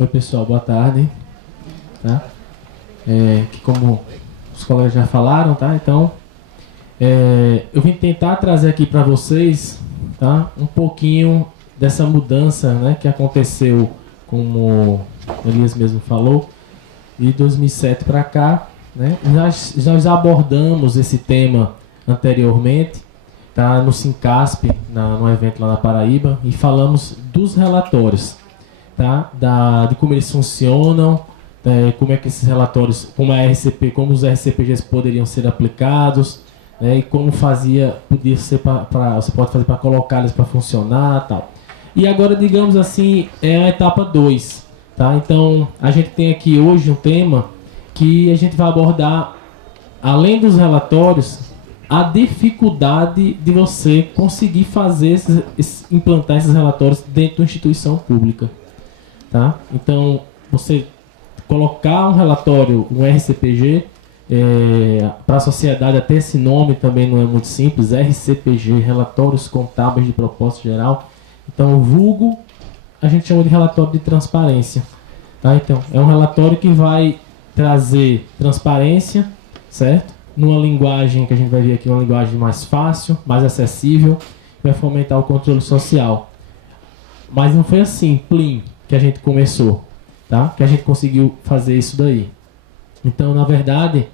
Oi pessoal, boa tarde. Tá? Que como os colegas já falaram, tá? Então, eu vim tentar trazer aqui para vocês, tá? Um pouquinho dessa mudança, né, que aconteceu, como o Elias mesmo falou, de 2007 para cá, né? Nós abordamos esse tema anteriormente, tá? No Sincasp, no evento lá na Paraíba, e falamos dos relatórios, tá? De como eles funcionam, como é que esses relatórios, como os RCPGs poderiam ser aplicados, né? E como podia ser você pode fazer para colocar eles para funcionar, tal. E agora, digamos assim, é a etapa 2, tá? Então, a gente tem aqui hoje um tema que a gente vai abordar, além dos relatórios, a dificuldade de você conseguir fazer implantar esses relatórios dentro de uma instituição pública, tá? Então, você colocar um relatório, um RCPG, para a sociedade, até esse nome também não é muito simples, RCPG, Relatórios Contábeis de Propósito Geral. Então, o vulgo, a gente chama de relatório de transparência, tá? Então, é um relatório que vai trazer transparência, certo? Numa linguagem que a gente vai ver aqui, uma linguagem mais fácil, mais acessível, vai fomentar o controle social. Mas não foi assim, plim, que a gente começou, tá? Que a gente conseguiu fazer isso daí. Então, na verdade,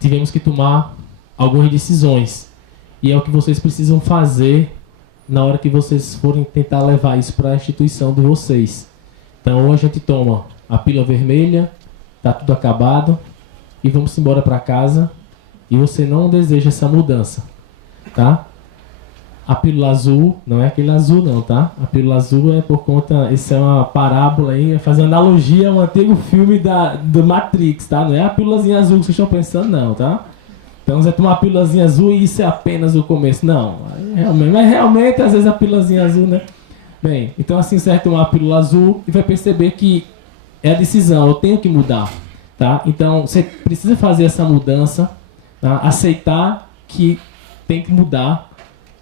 tivemos que tomar algumas decisões. E é o que vocês precisam fazer na hora que vocês forem tentar levar isso para a instituição de vocês. Então, ou a gente toma a pílula vermelha, tá tudo acabado, e vamos embora para casa, e você não deseja essa mudança, tá? A pílula azul, não é aquele azul não, tá? A pílula azul é por conta, isso é uma parábola aí, faz analogia a um antigo filme do Matrix, tá? Não é a pílulazinha azul que vocês estão pensando não, tá? Então você toma uma pílulazinha azul e isso é apenas o começo. Não, realmente às vezes a pílulazinha azul, né? Bem, então assim você vai tomar a pílula azul e vai perceber que é a decisão, eu tenho que mudar, tá? Então você precisa fazer essa mudança, tá? Aceitar que tem que mudar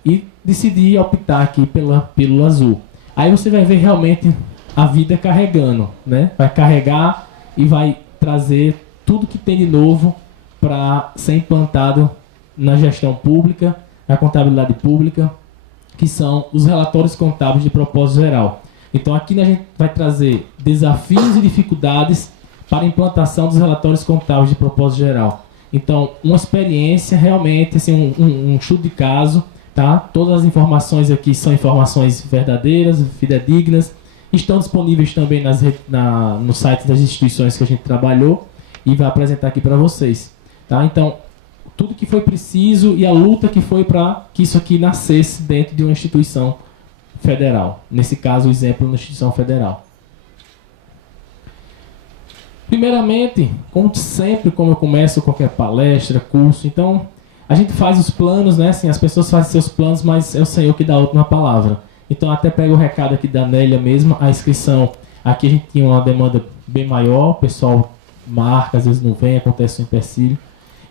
e decidir optar aqui pela pílula azul. Aí você vai ver realmente a vida carregando, né? Vai carregar e vai trazer tudo que tem de novo para ser implantado na gestão pública, na contabilidade pública, que são os relatórios contábeis de propósito geral. Então aqui a gente vai trazer desafios e dificuldades para a implantação dos relatórios contábeis de propósito geral. Então, uma experiência realmente, assim, um estudo de caso, tá? Todas as informações aqui são informações verdadeiras, fidedignas, estão disponíveis também no site das instituições que a gente trabalhou e vai apresentar aqui para vocês. Tá? Então, tudo que foi preciso e a luta que foi para que isso aqui nascesse dentro de uma instituição federal. Nesse caso, o exemplo, na instituição federal. Primeiramente, como sempre, como eu começo qualquer palestra, curso, então, a gente faz os planos, né? Assim, as pessoas fazem seus planos, mas é o Senhor que dá a última palavra. Então, até pego o recado aqui da Nélia mesmo, a inscrição, aqui a gente tinha uma demanda bem maior, o pessoal marca, às vezes não vem, acontece um empecilho.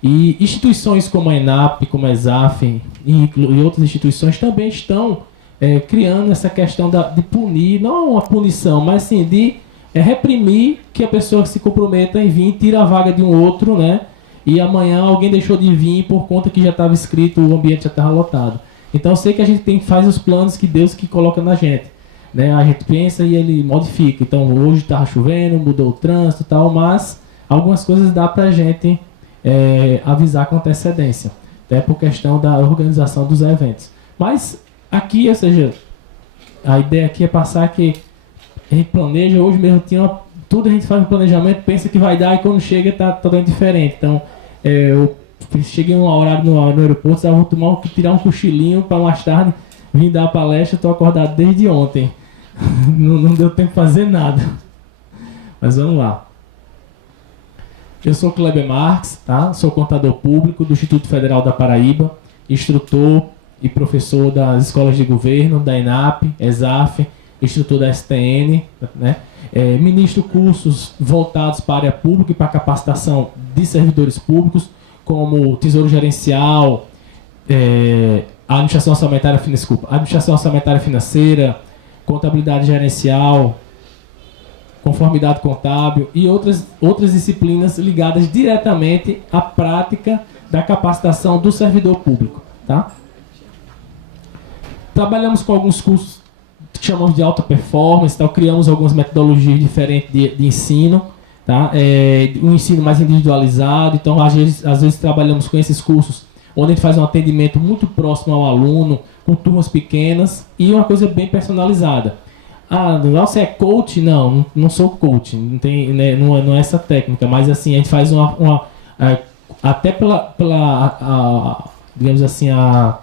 E instituições como a ENAP, como a ESAF e outras instituições também estão criando essa questão de punir, não uma punição, mas sim de reprimir que a pessoa se comprometa em vir, tira a vaga de um outro, né? E amanhã alguém deixou de vir por conta que já estava escrito, o ambiente já estava lotado. Então eu sei que a gente faz os planos que Deus que coloca na gente, né? A gente pensa e ele modifica. Então hoje estava chovendo, mudou o trânsito e tal, mas algumas coisas dá pra gente avisar com antecedência, até por questão da organização dos eventos. Mas aqui, ou seja, a ideia aqui é passar que a gente planeja, hoje mesmo tudo a gente faz um planejamento, pensa que vai dar e quando chega está totalmente diferente. Então, eu cheguei em um horário no aeroporto, vou tirar um cochilinho para mais tarde vir dar a palestra, estou acordado desde ontem. não deu tempo de fazer nada. Mas vamos lá. Eu sou Kleber Marques, tá? Sou contador público do Instituto Federal da Paraíba, instrutor e professor das escolas de governo, da ENAP, ESAF, instrutor da STN, né? Ministro cursos voltados para a área pública e para a capacitação de servidores públicos, como Tesouro Gerencial, Administração Orçamentária Financeira, Contabilidade Gerencial, conformidade contábil e outras disciplinas ligadas diretamente à prática da capacitação do servidor público. Tá? Trabalhamos com alguns cursos que chamamos de alta performance, então criamos algumas metodologias diferentes de ensino, tá? Um ensino mais individualizado, então às vezes trabalhamos com esses cursos onde a gente faz um atendimento muito próximo ao aluno, com turmas pequenas e uma coisa bem personalizada. Ah, você é coach? Não sou coach, não tem, né, não é essa técnica, mas assim, a gente faz até digamos assim, a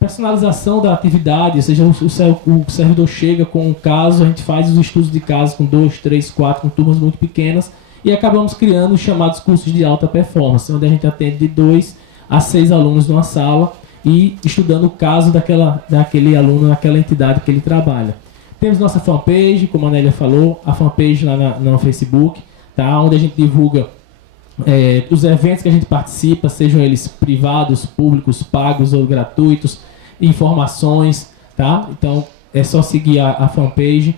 personalização da atividade, ou seja, o servidor chega com um caso, a gente faz os estudos de caso com 2, 3, 4, com turmas muito pequenas e acabamos criando os chamados cursos de alta performance, onde a gente atende de 2 a 6 alunos numa sala e estudando o caso daquele aluno naquela entidade que ele trabalha. Temos nossa fanpage, como a Nélia falou, a fanpage lá no Facebook, tá? Onde a gente divulga os eventos que a gente participa, sejam eles privados, públicos, pagos ou gratuitos, informações, tá? Então é só seguir a fanpage,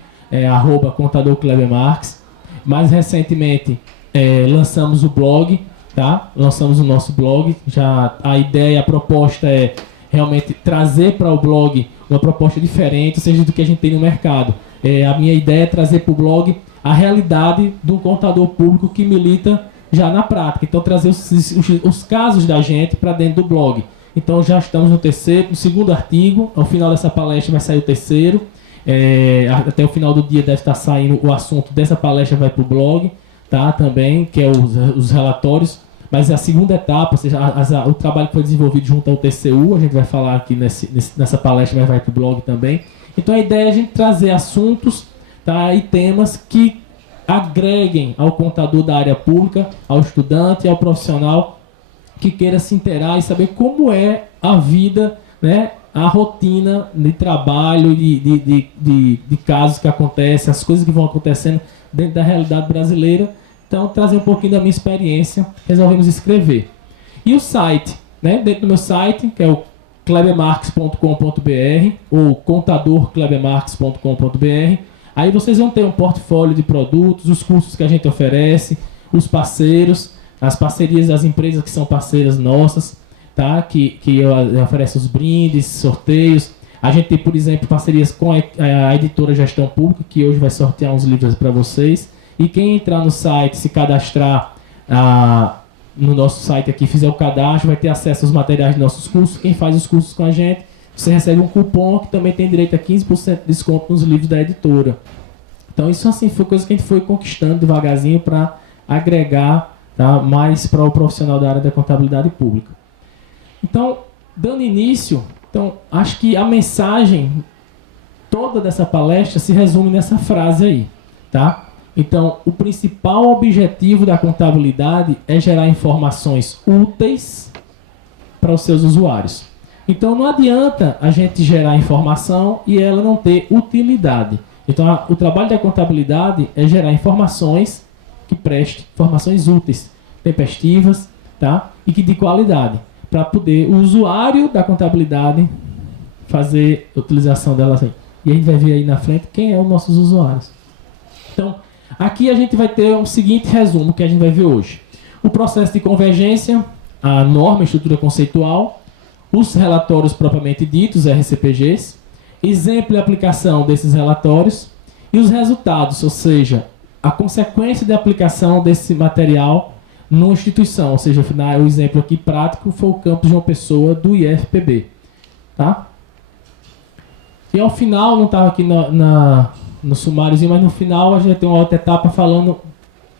@contador_Kleber_Marques. Mais recentemente lançamos o blog, tá? Lançamos o nosso blog. Já a ideia, a proposta é realmente trazer para o blog uma proposta diferente, ou seja, do que a gente tem no mercado. A minha ideia é trazer para o blog a realidade do contador público que milita já na prática. Então trazer os casos da gente para dentro do blog. Então já estamos no segundo artigo. Ao final dessa palestra vai sair o terceiro. Até o final do dia deve estar saindo o assunto dessa palestra, vai para o blog, tá? Também, que é os relatórios. Mas a segunda etapa, ou seja, o trabalho que foi desenvolvido junto ao TCU, a gente vai falar aqui nessa palestra, mas vai para o blog também. Então a ideia é a gente trazer assuntos, tá? E temas que agreguem ao contador da área pública, ao estudante, ao profissional que queira se inteirar e saber como é a vida, né, a rotina de trabalho, de casos que acontecem, as coisas que vão acontecendo dentro da realidade brasileira. Então, trazer um pouquinho da minha experiência, resolvemos escrever. E o site, né, dentro do meu site, que é o klebermarques.com.br ou contadorklebermarques.com.br. Aí vocês vão ter um portfólio de produtos, os cursos que a gente oferece, os parceiros, as parcerias das empresas que são parceiras nossas, tá? Que oferecem os brindes, sorteios. A gente tem, por exemplo, parcerias com a editora Gestão Pública, que hoje vai sortear uns livros para vocês. E quem entrar no site, se cadastrar no nosso site aqui, fizer o cadastro, vai ter acesso aos materiais de nossos cursos. Quem faz os cursos com a gente, você recebe um cupom que também tem direito a 15% de desconto nos livros da editora. Então isso assim foi coisa que a gente foi conquistando devagarzinho para agregar, tá, mais para o profissional da área da contabilidade pública. Então, dando início, acho que a mensagem toda dessa palestra se resume nessa frase aí, tá? Então, o principal objetivo da contabilidade é gerar informações úteis para os seus usuários. Então, não adianta a gente gerar informação e ela não ter utilidade. Então, o trabalho da contabilidade é gerar informações que prestem, informações úteis, tempestivas, tá? E que de qualidade, para poder o usuário da contabilidade fazer a utilização delas aí. E a gente vai ver aí na frente quem é os nossos usuários. Então, aqui a gente vai ter um seguinte resumo que a gente vai ver hoje. O processo de convergência, a norma, a estrutura conceitual, os relatórios propriamente ditos, RCPGs, exemplo e aplicação desses relatórios e os resultados, ou seja, a consequência de aplicação desse material numa instituição, ou seja, o exemplo aqui prático foi o campus João Pessoa do IFPB. Tá? E ao final, não estava aqui no sumáriozinho, mas no final a gente vai ter uma outra etapa falando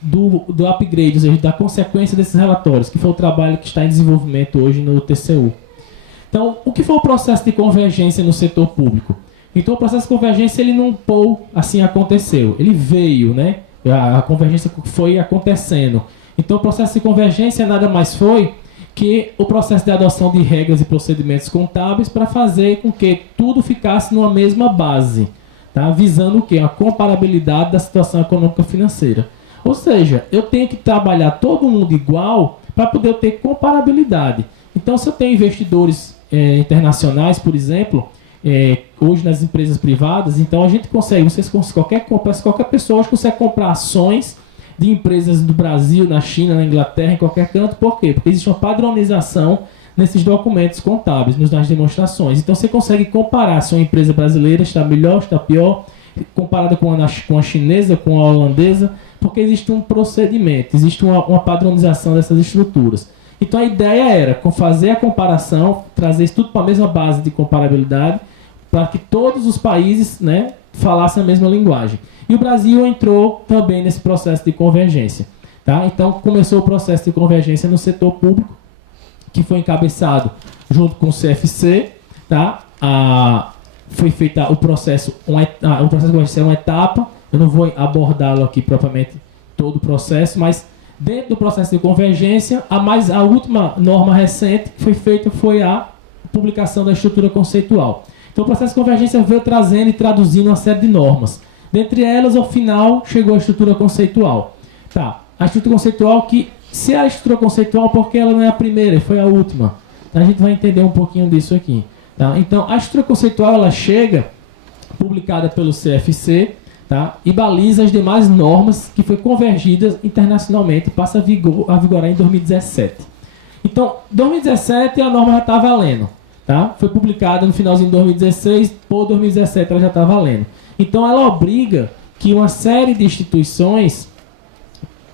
do upgrade, ou seja, da consequência desses relatórios, que foi o trabalho que está em desenvolvimento hoje no TCU. Então, o que foi o processo de convergência no setor público? Então, o processo de convergência, ele não assim aconteceu. Ele veio, né? A convergência foi acontecendo. Então, o processo de convergência nada mais foi que o processo de adoção de regras e procedimentos contábeis para fazer com que tudo ficasse numa mesma base, tá? Visando o quê? A comparabilidade da situação econômica financeira. Ou seja, eu tenho que trabalhar todo mundo igual para poder ter comparabilidade. Então, se eu tenho investidores internacionais, por exemplo, hoje nas empresas privadas. Então a gente consegue, qualquer pessoa hoje consegue comprar ações de empresas do Brasil, na China, na Inglaterra, em qualquer canto. Por quê? Porque existe uma padronização nesses documentos contábeis, nas demonstrações. Então você consegue comparar se uma empresa brasileira está melhor, está pior, comparada com a chinesa, com a holandesa, porque existe um procedimento, existe uma padronização dessas estruturas. Então a ideia era fazer a comparação, trazer isso tudo para a mesma base de comparabilidade, para que todos os países, né, falassem a mesma linguagem. E o Brasil entrou também nesse processo de convergência. Tá? Então começou o processo de convergência no setor público, que foi encabeçado junto com o CFC. Tá? Foi feito o processo de convergência é uma etapa. Eu não vou abordá-lo aqui propriamente todo o processo, mas dentro do processo de convergência, a última norma recente que foi feita foi a publicação da estrutura conceitual. Então o processo de convergência veio trazendo e traduzindo uma série de normas. Dentre elas, ao final, chegou a estrutura conceitual. Tá. A estrutura conceitual que, se é a estrutura conceitual, porque ela não é a primeira, foi a última. Tá? A gente vai entender um pouquinho disso aqui. Tá? Então, a estrutura conceitual, ela chega, publicada pelo CFC, tá? E baliza as demais normas que foi convergidas internacionalmente e passa a vigorar em 2017. Então, 2017 a norma já está valendo. Tá? Foi publicada no finalzinho de 2016, por 2017 ela já está valendo. Então ela obriga que uma série de instituições,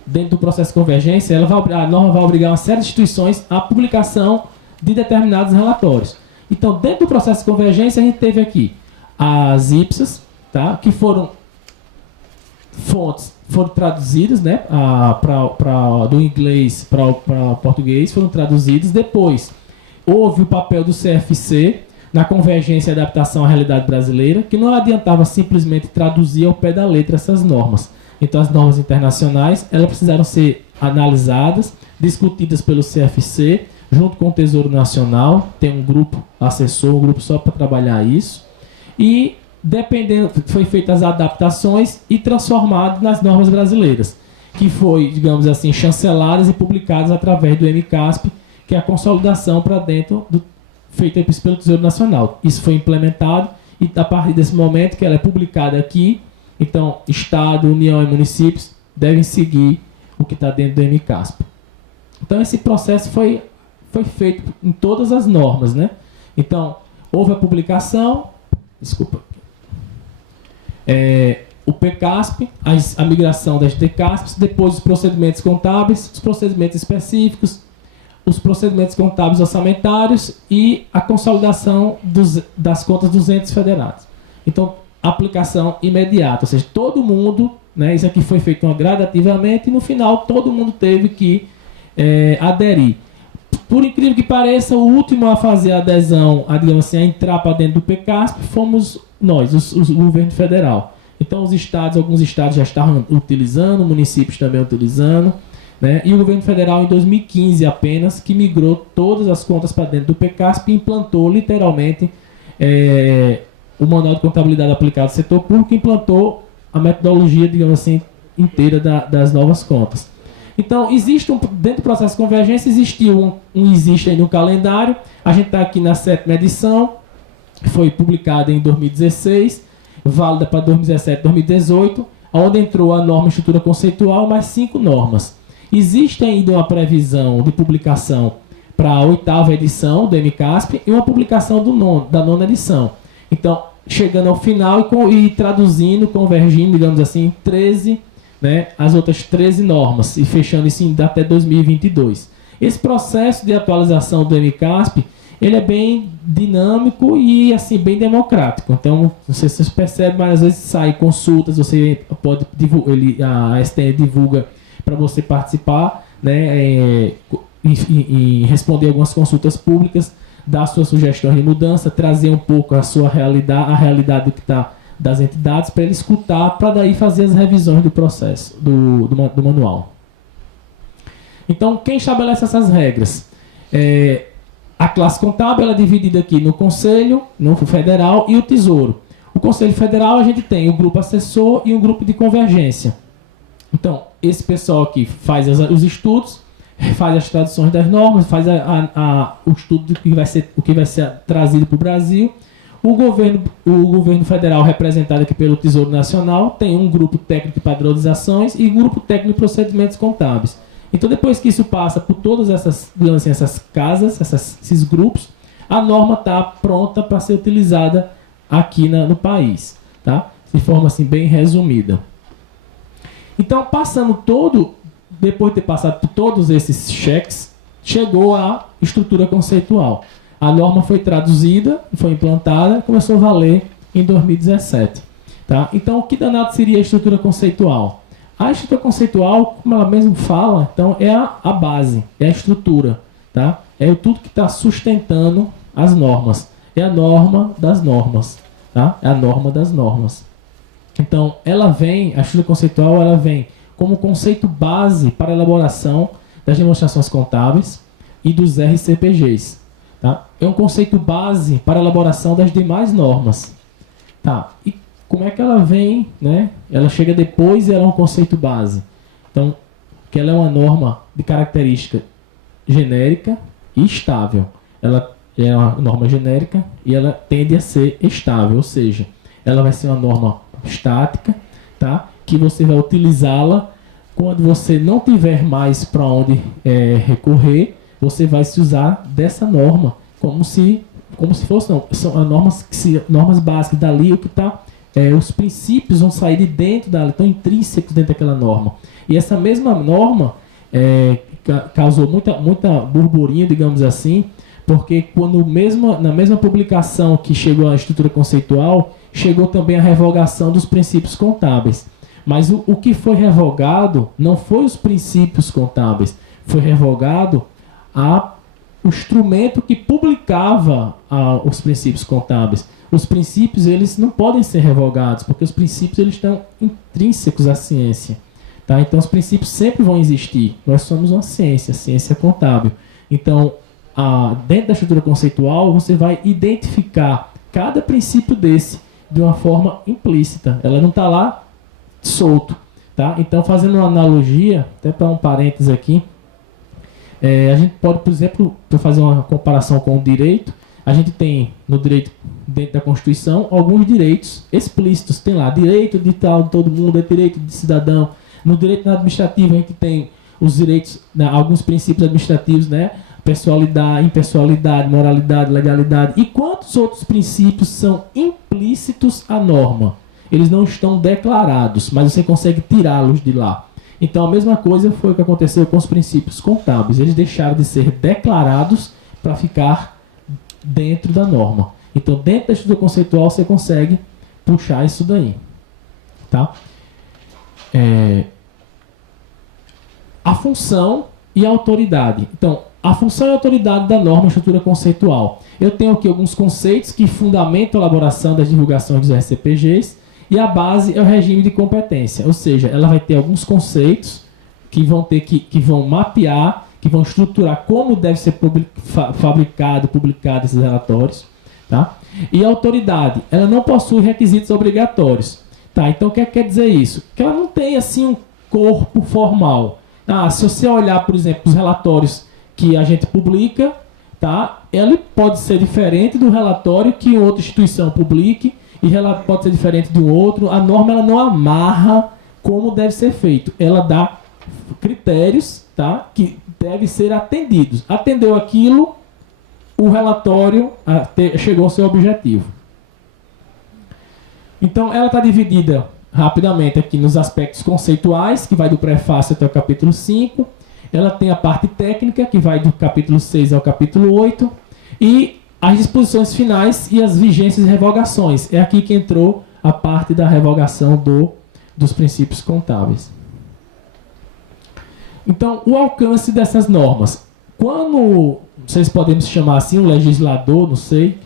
dentro do processo de convergência, a norma vai obrigar uma série de instituições à publicação de determinados relatórios. Então, dentro do processo de convergência, a gente teve aqui as IPSAs, tá? Que foram fontes, foram traduzidas, né, do inglês para o português, foram traduzidas. Depois, houve o papel do CFC na convergência e adaptação à realidade brasileira, que não adiantava simplesmente traduzir ao pé da letra essas normas. Então, as normas internacionais, elas precisaram ser analisadas, discutidas pelo CFC, junto com o Tesouro Nacional. Tem um grupo assessor, um grupo só para trabalhar isso. E, dependendo, foi feitas as adaptações e transformado nas normas brasileiras, que foi, digamos assim, chanceladas e publicadas através do MCASP, que é a consolidação para dentro feita pelo Tesouro Nacional. Isso foi implementado e a partir desse momento que ela é publicada aqui, então Estado, União e municípios devem seguir o que está dentro do MCASP. Então esse processo foi feito em todas as normas, né? Então houve a publicação, o PCASP, a migração das DCASPs, depois os procedimentos contábeis, os procedimentos específicos, os procedimentos contábeis orçamentários e a consolidação das contas dos entes federados. Então, aplicação imediata, ou seja, todo mundo, né, isso aqui foi feito gradativamente e no final todo mundo teve que aderir. Por incrível que pareça, o último a fazer a adesão, digamos assim, a entrar para dentro do PCASP, fomos nós, o governo federal. Então, alguns estados já estavam utilizando, municípios também utilizando, né? E o governo federal, em 2015 apenas, que migrou todas as contas para dentro do PCASP e implantou literalmente o Manual de Contabilidade Aplicada ao Setor Público, implantou a metodologia, digamos assim, inteira das novas contas. Então, dentro do processo de convergência, existe ainda um calendário. A gente está aqui na 7ª edição, foi publicada em 2016, válida para 2017 e 2018, onde entrou a norma estrutura conceitual, mais 5 normas. Existe ainda uma previsão de publicação para a 8ª edição do MCASP e uma publicação da 9ª edição. Então, chegando ao final e traduzindo, convergindo, digamos assim, 13, né, as outras 13 normas e fechando isso até 2022. Esse processo de atualização do MCASP, ele é bem dinâmico e assim, bem democrático. Então, não sei se vocês percebem, mas às vezes sai consultas, você pode a STN divulga para você participar, né, e responder algumas consultas públicas, dar suas sugestões de mudança, trazer um pouco a sua realidade, a realidade do que está das entidades, para ele escutar, para daí fazer as revisões do processo, do manual. Então, quem estabelece essas regras? A classe contábil ela é dividida aqui no Conselho, no Federal e o Tesouro. O Conselho Federal a gente tem o grupo assessor e um grupo de convergência. Então, esse pessoal aqui faz os estudos, faz as traduções das normas, faz o estudo do que vai ser trazido para o Brasil. O governo federal, representado aqui pelo Tesouro Nacional, tem um grupo técnico de padronizações e grupo técnico de procedimentos contábeis. Então, depois que isso passa por todas essas, digamos assim, essas casas, esses grupos, a norma está pronta para ser utilizada aqui no país, tá? De forma assim bem resumida. Então, depois de ter passado por todos esses cheques, chegou à estrutura conceitual. A norma foi traduzida, foi implantada e começou a valer em 2017. Tá? Então, o que danado seria a estrutura conceitual? A estrutura conceitual, como ela mesma fala, então, é a base, é a estrutura. Tá? É tudo que está sustentando as normas. É a norma das normas. Tá? É a norma das normas. Então, a estrutura conceitual ela vem como conceito base para a elaboração das demonstrações contábeis e dos RCPGs. Tá? É um conceito base para a elaboração das demais normas. Tá? E como é que ela vem? Né? Ela chega depois e ela é um conceito base. Então, que ela é uma norma de característica genérica e estável. Ela é uma norma genérica e ela tende a ser estável, ou seja, ela vai ser uma norma estática, tá? Que você vai utilizá-la quando você não tiver mais para onde recorrer. Você vai se usar dessa norma como se fosse, não, são normas básicas dali, o que está, os princípios vão sair de dentro dela, estão intrínsecos dentro daquela norma. E essa mesma norma causou muita burburinho, digamos assim, porque na mesma publicação que chegou à estrutura conceitual, chegou também a revogação dos princípios contábeis. Mas o que foi revogado não foi os princípios contábeis, foi revogado o instrumento que publicava os princípios contábeis. Os princípios eles não podem ser revogados, porque os princípios eles estão intrínsecos à ciência. Tá? Então os princípios sempre vão existir. Nós somos uma ciência contábil. Então, dentro da estrutura conceitual, você vai identificar cada princípio desse de uma forma implícita. Ela não está lá solto. Tá? Então, fazendo uma analogia, até para um parênteses aqui, a gente pode, por exemplo, para fazer uma comparação com o direito, a gente tem no direito, dentro da Constituição, alguns direitos explícitos. Tem lá direito de tal, de todo mundo, direito de cidadão. No direito administrativo, a gente tem os direitos, alguns princípios administrativos, né? Pessoalidade, impessoalidade, moralidade, legalidade. E quantos outros princípios são implícitos à norma? Eles não estão declarados, mas você consegue tirá-los de lá. Então, a mesma coisa foi o que aconteceu com os princípios contábeis. Eles deixaram de ser declarados para ficar dentro da norma. Então, dentro da estrutura conceitual, você consegue puxar isso daí. Tá? A função e a autoridade. Então, a função e a autoridade da norma e estrutura conceitual. Eu tenho aqui alguns conceitos que fundamentam a elaboração das divulgações dos RCPGs. E a base é o regime de competência, ou seja, ela vai ter alguns conceitos que vão mapear, que vão estruturar como deve ser publicado esses relatórios. Tá? E a autoridade, ela não possui requisitos obrigatórios. Tá? Então, o que quer dizer isso? Que ela não tem assim um corpo formal. Se você olhar, por exemplo, os relatórios que a gente publica, tá? Ele pode ser diferente do relatório que outra instituição publique, e ela pode ser diferente de um outro. A norma ela não amarra como deve ser feito. Ela dá critérios, tá? Que devem ser atendidos. Atendeu aquilo, o relatório chegou ao seu objetivo. Então, ela está dividida rapidamente aqui nos aspectos conceituais, que vai do prefácio até o capítulo 5. Ela tem a parte técnica, que vai do capítulo 6 ao capítulo 8. E as disposições finais e as vigências e revogações. É aqui que entrou a parte da revogação dos princípios contábeis. Então, o alcance dessas normas. Quando, vocês podemos chamar assim, o legislador, não sei,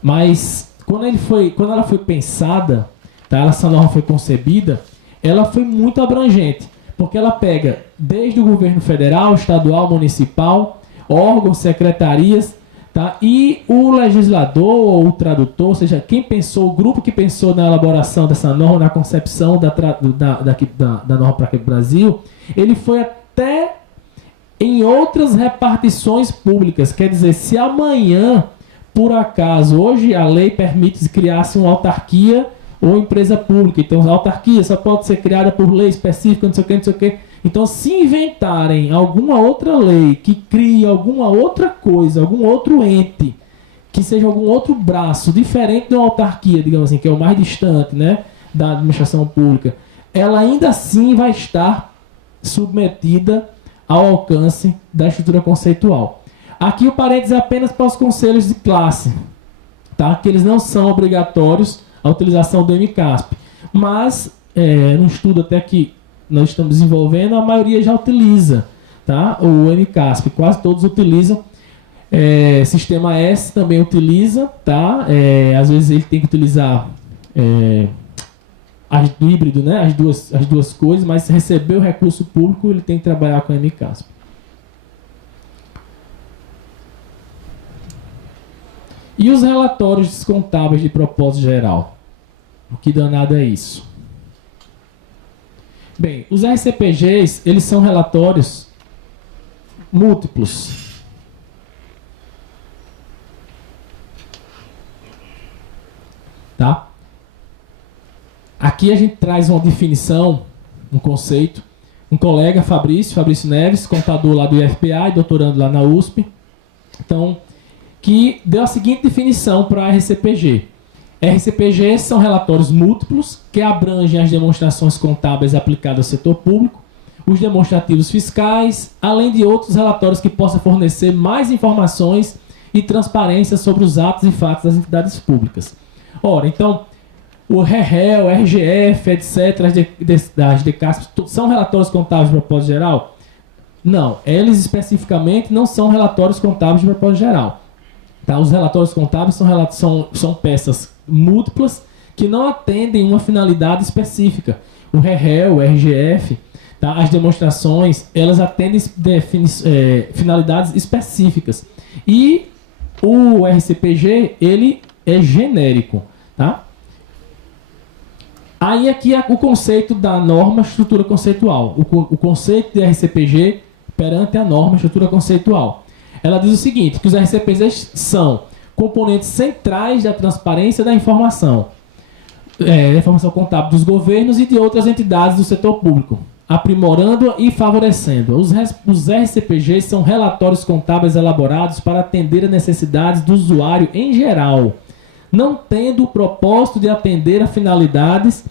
mas quando ela foi pensada, tá, essa norma foi concebida, ela foi muito abrangente, porque ela pega desde o governo federal, estadual, municipal, órgãos, secretarias, tá? E o legislador ou o tradutor, ou seja, quem pensou, o grupo que pensou na elaboração dessa norma, na concepção da norma para aqui no Brasil, ele foi até em outras repartições públicas. Quer dizer, se amanhã, por acaso, hoje a lei permite criar-se uma autarquia ou empresa pública. Então, a autarquia só pode ser criada por lei específica, não sei o que, não sei o que. Então, se inventarem alguma outra lei que crie alguma outra coisa, algum outro ente, que seja algum outro braço, diferente de uma autarquia, digamos assim, que é o mais distante, né, da administração pública, ela ainda assim vai estar submetida ao alcance da estrutura conceitual. Aqui o parênteses é apenas para os conselhos de classe, tá? Que eles não são obrigatórios a utilização do MCASP. Mas, no estudo até que nós estamos desenvolvendo, a maioria já utiliza, tá? O MCASP, quase todos utilizam. Sistema S também utiliza, tá? Às vezes ele tem que utilizar do híbrido, né? As duas coisas, mas se receber o recurso público, ele tem que trabalhar com o MCASP. E os relatórios descontáveis de propósito geral? O que danado é isso? Bem, os RCPGs, eles são relatórios múltiplos. Tá? Aqui a gente traz uma definição, um conceito. Um colega, Fabrício Neves, contador lá do IFPA e doutorando lá na USP. Então, que deu a seguinte definição para a RCPG. RCPG são relatórios múltiplos que abrangem as demonstrações contábeis aplicadas ao setor público, os demonstrativos fiscais, além de outros relatórios que possam fornecer mais informações e transparência sobre os atos e fatos das entidades públicas. Ora, então, o REREL, RGF, etc., as DECASP, são relatórios contábeis de propósito geral? Não, eles especificamente não são relatórios contábeis de propósito geral. Tá? Os relatórios contábeis são peças múltiplas que não atendem uma finalidade específica. O REREL, o RGF, tá? As demonstrações, elas atendem finalidades específicas. E o RCPG, ele é genérico. Tá? Aí aqui é o conceito da norma estrutura conceitual. O conceito de RCPG perante a norma estrutura conceitual. Ela diz o seguinte, que os RCPGs são componentes centrais da transparência da informação contábil dos governos e de outras entidades do setor público, aprimorando-a e favorecendo. Os RCPGs são relatórios contábeis elaborados para atender as necessidades do usuário em geral, não tendo o propósito de atender a finalidades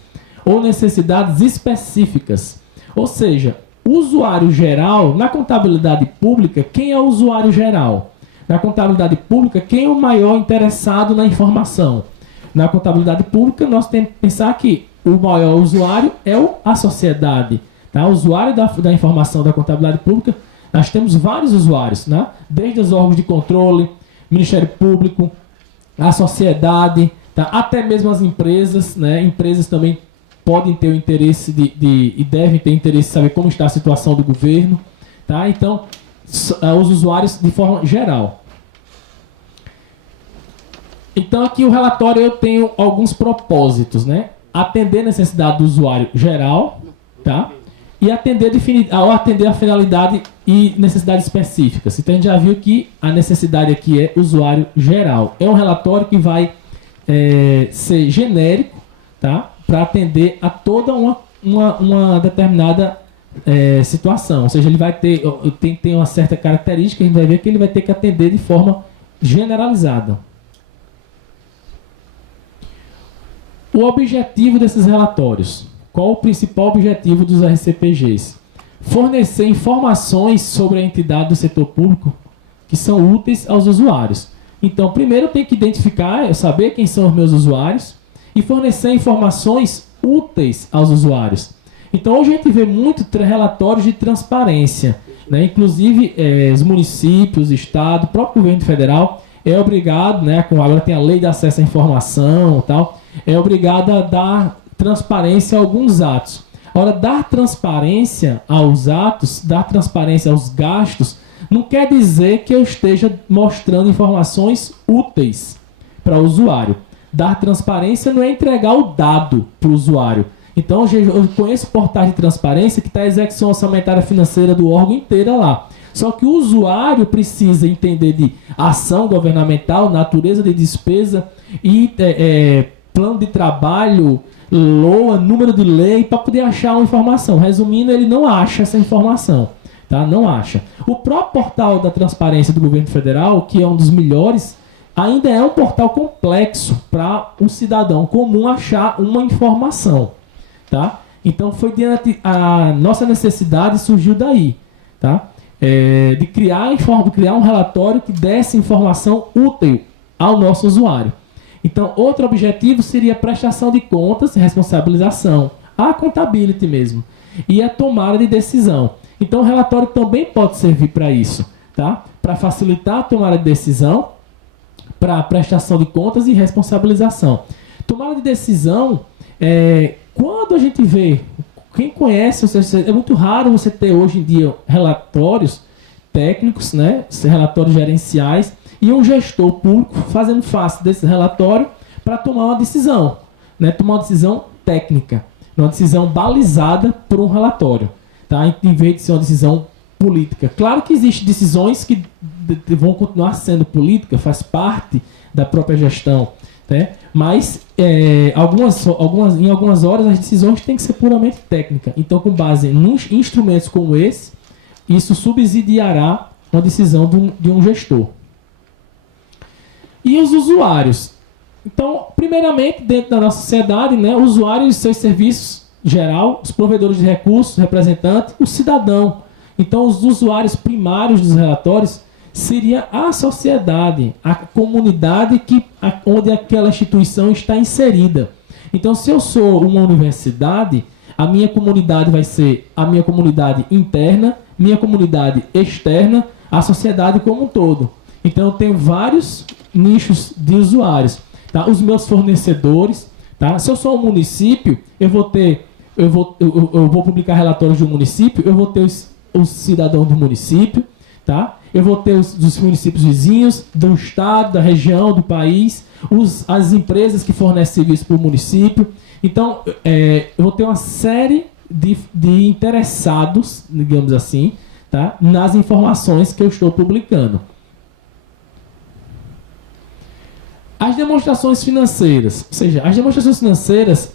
ou necessidades específicas. Ou seja, o usuário geral, na contabilidade pública, quem é o usuário geral? Na contabilidade pública, quem é o maior interessado na informação? Na contabilidade pública, nós temos que pensar que o maior usuário é a sociedade. Tá? O usuário da informação da contabilidade pública, nós temos vários usuários, né? Desde os órgãos de controle, Ministério Público, a sociedade, tá? Até mesmo as empresas, né? Empresas também podem ter o interesse e devem ter interesse em saber como está a situação do governo. Tá? Então, os usuários de forma geral. Então, aqui o relatório eu tenho alguns propósitos. Né? Atender a necessidade do usuário geral, tá? E atender a finalidade e necessidades específicas. Então, a gente já viu que a necessidade aqui é usuário geral. É um relatório que vai ser genérico, tá? Para atender a toda uma determinada situação. Ou seja, ele vai ter uma certa característica, a gente vai ver que ele vai ter que atender de forma generalizada. O objetivo desses relatórios. Qual o principal objetivo dos RCPGs? Fornecer informações sobre a entidade do setor público que são úteis aos usuários. Então, primeiro eu tenho que identificar, saber quem são os meus usuários e fornecer informações úteis aos usuários. Então, hoje a gente vê muito relatórios de transparência, né? Inclusive, os municípios, o Estado, o próprio governo federal é obrigado, né? Agora tem a lei de acesso à informação e tal, é obrigado a dar transparência a alguns atos. Agora, dar transparência aos atos, dar transparência aos gastos, não quer dizer que eu esteja mostrando informações úteis para o usuário. Dar transparência não é entregar o dado para o usuário. Então, eu conheço portais de transparência que está a execução orçamentária financeira do órgão inteira lá. Só que o usuário precisa entender de ação governamental, natureza de despesa e plano de trabalho, LOA, número de lei, para poder achar uma informação. Resumindo, ele não acha essa informação. Tá? Não acha. O próprio portal da transparência do governo federal, que é um dos melhores, ainda é um portal complexo para um cidadão comum achar uma informação. Tá? Então, a nossa necessidade surgiu daí. Tá? De criar um relatório que desse informação útil ao nosso usuário. Então, outro objetivo seria a prestação de contas, responsabilização, a accountability mesmo, e a tomada de decisão. Então, o relatório também pode servir para isso, tá? Para facilitar a tomada de decisão, para a prestação de contas e responsabilização. Tomada de decisão, quando a gente vê, quem conhece, é muito raro você ter hoje em dia relatórios técnicos, né? Relatórios gerenciais, e um gestor público fazendo face desse relatório para tomar uma decisão, né? Tomar uma decisão técnica, uma decisão balizada por um relatório, tá? Em vez de ser uma decisão política. Claro que existem decisões que vão continuar sendo política, faz parte da própria gestão, né? Mas em algumas horas as decisões têm que ser puramente técnicas. Então, com base em instrumentos como esse, isso subsidiará uma decisão de um gestor. E os usuários? Então, primeiramente, dentro da nossa sociedade, né, o usuário e seus serviços geral, os provedores de recursos, representantes, o cidadão. Então, os usuários primários dos relatórios seria a sociedade, a comunidade onde aquela instituição está inserida. Então, se eu sou uma universidade, a minha comunidade vai ser a minha comunidade interna, minha comunidade externa, a sociedade como um todo. Então, eu tenho vários nichos de usuários, tá? Os meus fornecedores, tá? Se eu sou um município, eu vou publicar relatórios de um município, eu vou ter os cidadãos do município, tá? Eu vou ter dos municípios vizinhos, do estado, da região, do país, as empresas que fornecem serviço para o município. Então, eu vou ter uma série de interessados, digamos assim, tá? Nas informações que eu estou publicando. As demonstrações financeiras, ou seja, as demonstrações financeiras,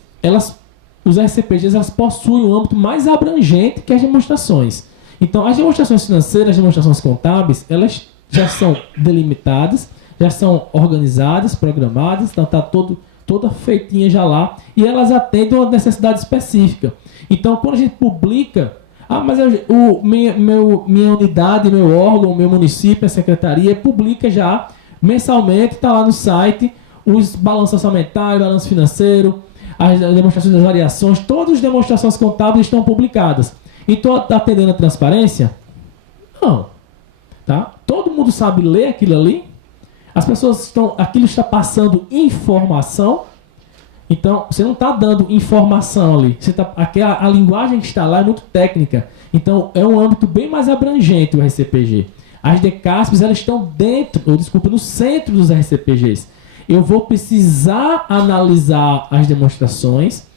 os RCPGs, elas possuem um âmbito mais abrangente que as demonstrações. Então, as demonstrações financeiras, as demonstrações contábeis, elas já são delimitadas, já são organizadas, programadas, então está toda feitinha já lá, e elas atendem uma necessidade específica. Então, quando a gente publica, mas minha unidade, meu órgão, meu município, a secretaria, publica já mensalmente, está lá no site, os balanços orçamentários, balanço financeiro, as demonstrações das variações, todas as demonstrações contábeis estão publicadas. Então, está atendendo a transparência? Não. Tá? Todo mundo sabe ler aquilo ali? As pessoas aquilo está passando informação? Então, você não está dando informação ali. A linguagem que está lá é muito técnica. Então, é um âmbito bem mais abrangente o RCPG. As DCASPs, elas estão no centro dos RCPGs. Eu vou precisar analisar as demonstrações,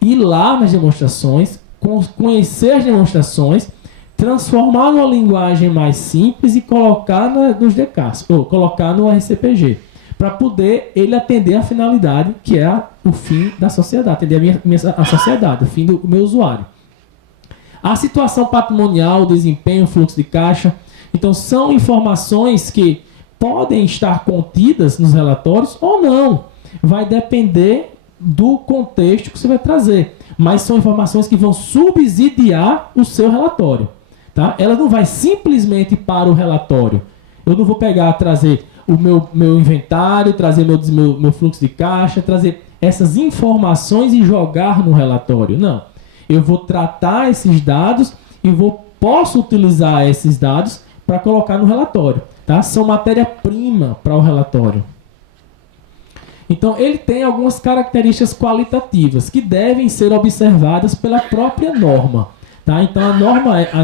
ir lá nas demonstrações, conhecer as demonstrações, transformar numa linguagem mais simples e colocar nos DCASP, ou colocar no RCPG, para poder ele atender a finalidade, que é o fim da sociedade, atender a sociedade, o fim do meu usuário. A situação patrimonial, desempenho, fluxo de caixa. Então, são informações que podem estar contidas nos relatórios ou não. Vai depender do contexto que você vai trazer. Mas são informações que vão subsidiar o seu relatório. Tá? Ela não vai simplesmente para o relatório. Eu não vou trazer o meu inventário, trazer meu fluxo de caixa, trazer essas informações e jogar no relatório. Não. Eu vou tratar esses dados e posso utilizar esses dados para colocar no relatório. Tá? São matéria-prima para o relatório. Então, ele tem algumas características qualitativas que devem ser observadas pela própria norma. Tá? Então, a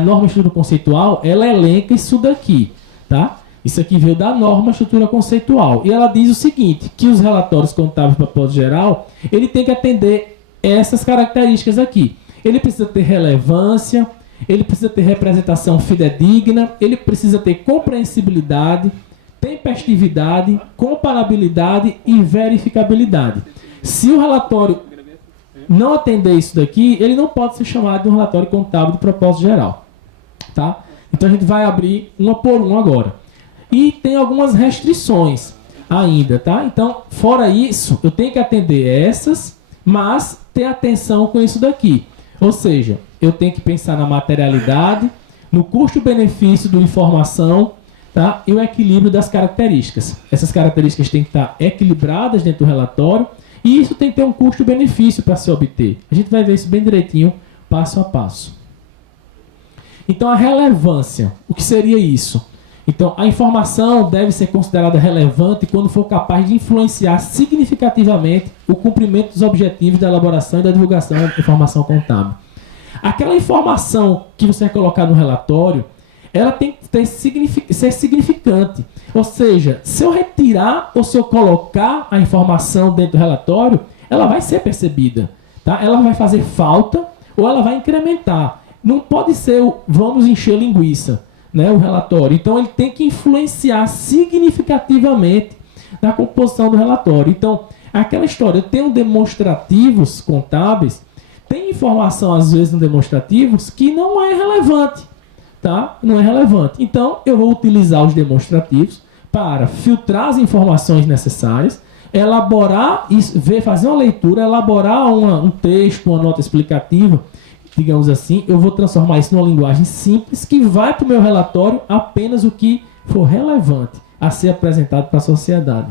norma estrutura conceitual, ela elenca isso daqui. Tá? Isso aqui veio da norma estrutura conceitual. E ela diz o seguinte, que os relatórios contábeis para propósito geral, ele tem que atender essas características aqui. Ele precisa ter relevância, ele precisa ter representação fidedigna, ele precisa ter compreensibilidade, tempestividade, comparabilidade e verificabilidade. Se o relatório não atender isso daqui, ele não pode ser chamado de um relatório contábil de propósito geral. Tá? Então a gente vai abrir uma por uma agora. E tem algumas restrições ainda, tá? Então, fora isso, eu tenho que atender essas, mas ter atenção com isso daqui. Ou seja, eu tenho que pensar na materialidade, no custo-benefício da informação, tá? E o equilíbrio das características. Essas características têm que estar equilibradas dentro do relatório e isso tem que ter um custo-benefício para se obter. A gente vai ver isso bem direitinho, passo a passo. Então, a relevância. O que seria isso? Então, a informação deve ser considerada relevante quando for capaz de influenciar significativamente o cumprimento dos objetivos da elaboração e da divulgação da informação contábil. Aquela informação que você vai colocar no relatório, ela tem que ser significante. Ou seja, se eu retirar ou se eu colocar a informação dentro do relatório, ela vai ser percebida. Tá? Ela vai fazer falta ou ela vai incrementar. Não pode ser o vamos encher linguiça, né, o relatório. Então, ele tem que influenciar significativamente na composição do relatório. Então, aquela história, eu tenho demonstrativos contábeis, tem informação, às vezes, no demonstrativos que não é relevante. Tá? Não é relevante. Então, eu vou utilizar os demonstrativos para filtrar as informações necessárias, elaborar, fazer uma leitura, elaborar um texto, uma nota explicativa, digamos assim. Eu vou transformar isso numa linguagem simples que vai para o meu relatório apenas o que for relevante a ser apresentado para a sociedade.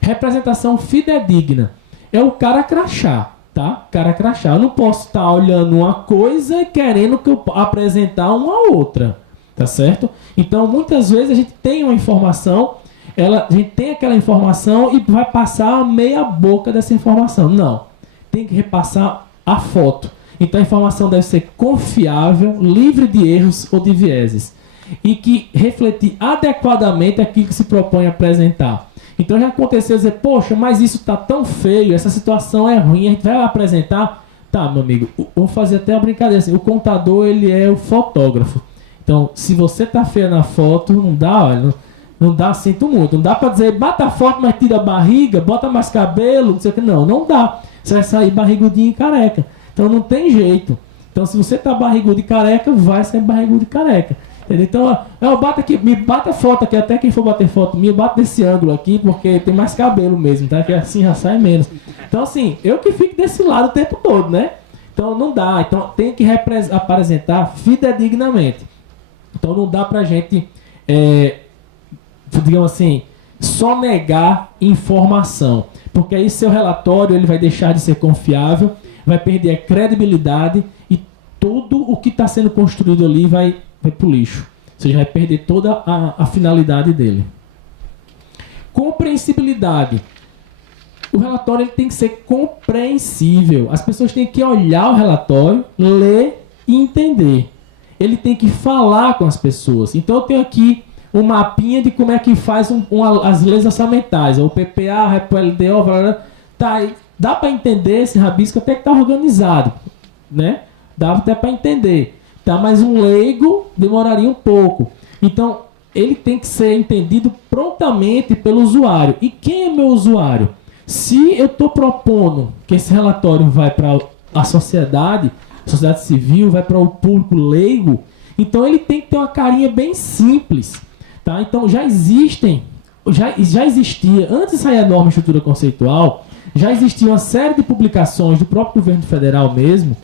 Representação fidedigna. É o cara crachá. Tá? Cara crachá. Eu não posso estar olhando uma coisa e querendo que eu apresentar uma outra. Tá certo? Então, muitas vezes a gente tem uma informação, a gente tem aquela informação e vai passar a meia boca dessa informação. Não. Tem que repassar a foto. Então, a informação deve ser confiável, livre de erros ou de vieses. E que refletir adequadamente aquilo que se propõe a apresentar. Então já aconteceu dizer, poxa, mas isso está tão feio, essa situação é ruim, a gente vai apresentar. Tá, meu amigo, vamos fazer até uma brincadeira assim, o contador, ele é o fotógrafo. Então, se você tá feio na foto, não dá, olha, não dá, sinto muito, não dá para dizer, bata a foto, mas tira a barriga, bota mais cabelo, não sei o que, não dá. Você vai sair barrigudinho e careca. Então não tem jeito. Então, se você tá barrigudo e careca, vai sair barrigudo e careca. Então, eu bato aqui, me bata a foto aqui, até quem for bater foto minha, bate desse ângulo aqui, porque tem mais cabelo mesmo, tá? Que assim já sai menos. Então, assim, eu que fico desse lado o tempo todo, né? Então, não dá. Então, tem que apresentar fidedignamente. Então, não dá pra gente, digamos assim, só negar informação. Porque aí seu relatório ele vai deixar de ser confiável, vai perder a credibilidade e tudo o que está sendo construído ali vai para o lixo. Ou seja, vai perder toda a finalidade dele. Compreensibilidade. O relatório ele tem que ser compreensível. As pessoas têm que olhar o relatório, ler e entender. Ele tem que falar com as pessoas. Então eu tenho aqui um mapinha de como é que faz as leis orçamentais. O PPA, o LDO, tá, dá para entender esse rabisco até que está organizado. Né? Dá até para entender. Tá, mas um leigo demoraria um pouco. Então, ele tem que ser entendido prontamente pelo usuário. E quem é meu usuário? Se eu estou propondo que esse relatório vai para a sociedade civil, vai para o público leigo, então ele tem que ter uma carinha bem simples. Tá? Então, já existia, antes de sair a norma de estrutura conceitual, já existia uma série de publicações do próprio governo federal mesmo,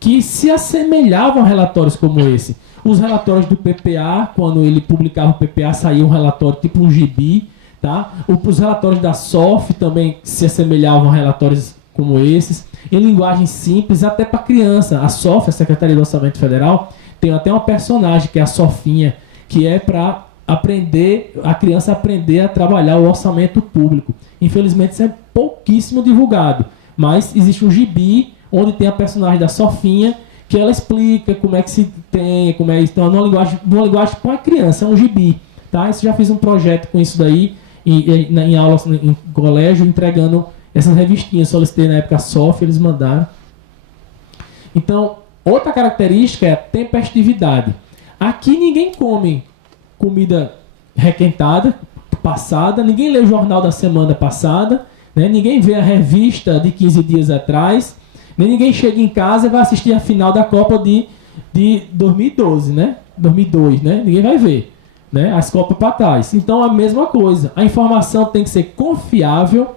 que se assemelhavam a relatórios como esse. Os relatórios do PPA, quando ele publicava o PPA, saía um relatório tipo um gibi, tá? Os relatórios da SOF também se assemelhavam a relatórios como esses, em linguagem simples, até para criança. A SOF, a Secretaria do Orçamento Federal, tem até uma personagem, que é a Sofinha, que é para a criança aprender a trabalhar o orçamento público. Infelizmente, isso é pouquíssimo divulgado, mas existe um gibi onde tem a personagem da Sofinha, que ela explica como é que se tem, como é isso. Então, numa linguagem para a criança, é um gibi. Tá? Eu já fiz um projeto com isso daí, em aulas em colégio, entregando essas revistinhas. Solicitei na época a SOF, eles mandaram. Então, outra característica é a tempestividade. Aqui ninguém come comida requentada, passada, ninguém lê o jornal da semana passada, né? Ninguém vê a revista de 15 dias atrás, nem ninguém chega em casa e vai assistir a final da Copa de 2012, né? 2002, né? Ninguém vai ver, né? As Copas para trás. Então, a mesma coisa. A informação tem que ser confiável,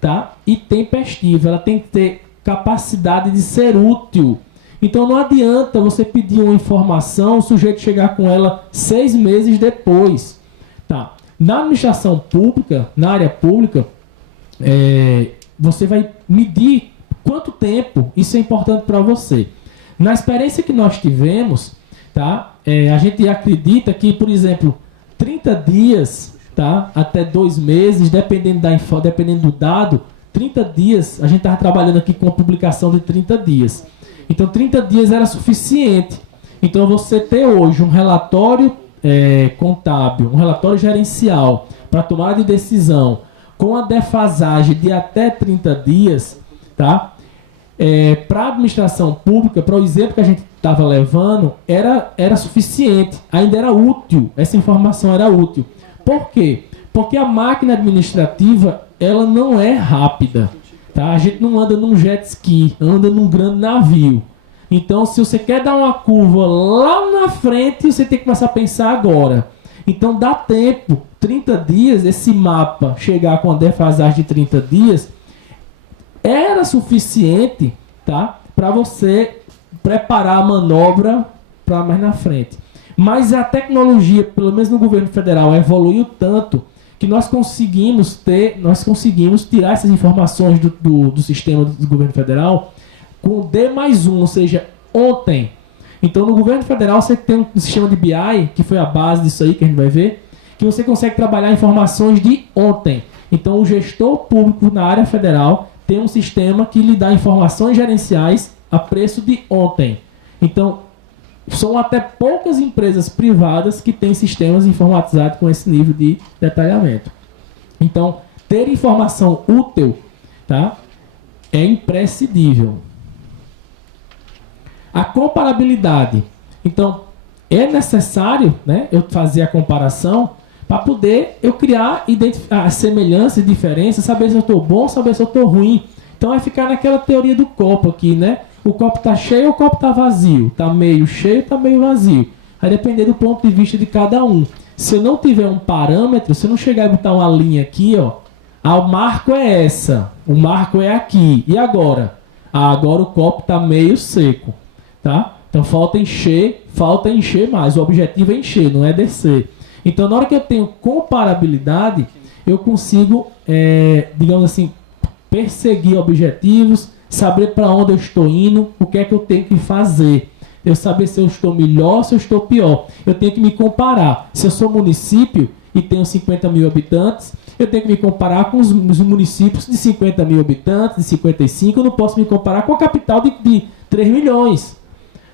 tá? E tempestiva. Ela tem que ter capacidade de ser útil. Então, não adianta você pedir uma informação, o sujeito chegar com ela 6 meses depois, tá? Na administração pública, na área pública, você vai medir quanto tempo isso é importante para você. Na experiência que nós tivemos, tá? A gente acredita que, por exemplo, 30 dias, tá? Até 2 meses, dependendo do dado, 30 dias, a gente estava trabalhando aqui com a publicação de 30 dias. Então, 30 dias era suficiente. Então, você ter hoje um relatório contábil, um relatório gerencial para tomada de decisão com a defasagem de até 30 dias, tá? Para a administração pública, para o exemplo que a gente estava levando, era suficiente, ainda era útil, essa informação era útil. Por quê? Porque a máquina administrativa, ela não é rápida, tá? A gente não anda num jet ski, anda num grande navio. Então, se você quer dar uma curva lá na frente, você tem que começar a pensar agora. Então, dá tempo, 30 dias, esse mapa chegar com a defasagem de 30 dias, era suficiente, tá? Para você preparar a manobra para mais na frente. Mas a tecnologia, pelo menos no governo federal, evoluiu tanto que nós conseguimos tirar essas informações do sistema do governo federal com D+1, ou seja, ontem. Então, no governo federal, você tem um sistema de BI, que foi a base disso aí que a gente vai ver, que você consegue trabalhar informações de ontem. Então, o gestor público na área federal tem um sistema que lhe dá informações gerenciais a preço de ontem. Então, são até poucas empresas privadas que têm sistemas informatizados com esse nível de detalhamento. Então, ter informação útil, tá, é imprescindível. A comparabilidade. Então, é necessário, né, eu fazer a comparação para poder eu criar as semelhanças e diferenças, saber se eu estou bom, saber se eu estou ruim. Então, vai ficar naquela teoria do copo aqui, né? O copo está cheio ou o copo está vazio? Está meio cheio ou está meio vazio? Vai depender do ponto de vista de cada um. Se eu não tiver um parâmetro, se eu não chegar e botar uma linha aqui, ó, o marco é essa, o marco é aqui. E agora? Agora o copo está meio seco, tá? Então falta encher mais. O objetivo é encher, não é descer. Então, na hora que eu tenho comparabilidade, eu consigo, digamos assim, perseguir objetivos, saber para onde eu estou indo, o que é que eu tenho que fazer. Eu saber se eu estou melhor, se eu estou pior. Eu tenho que me comparar. Se eu sou município e tenho 50 mil habitantes, eu tenho que me comparar com os municípios de 50 mil habitantes, de 55. Eu não posso me comparar com a capital de 3 milhões.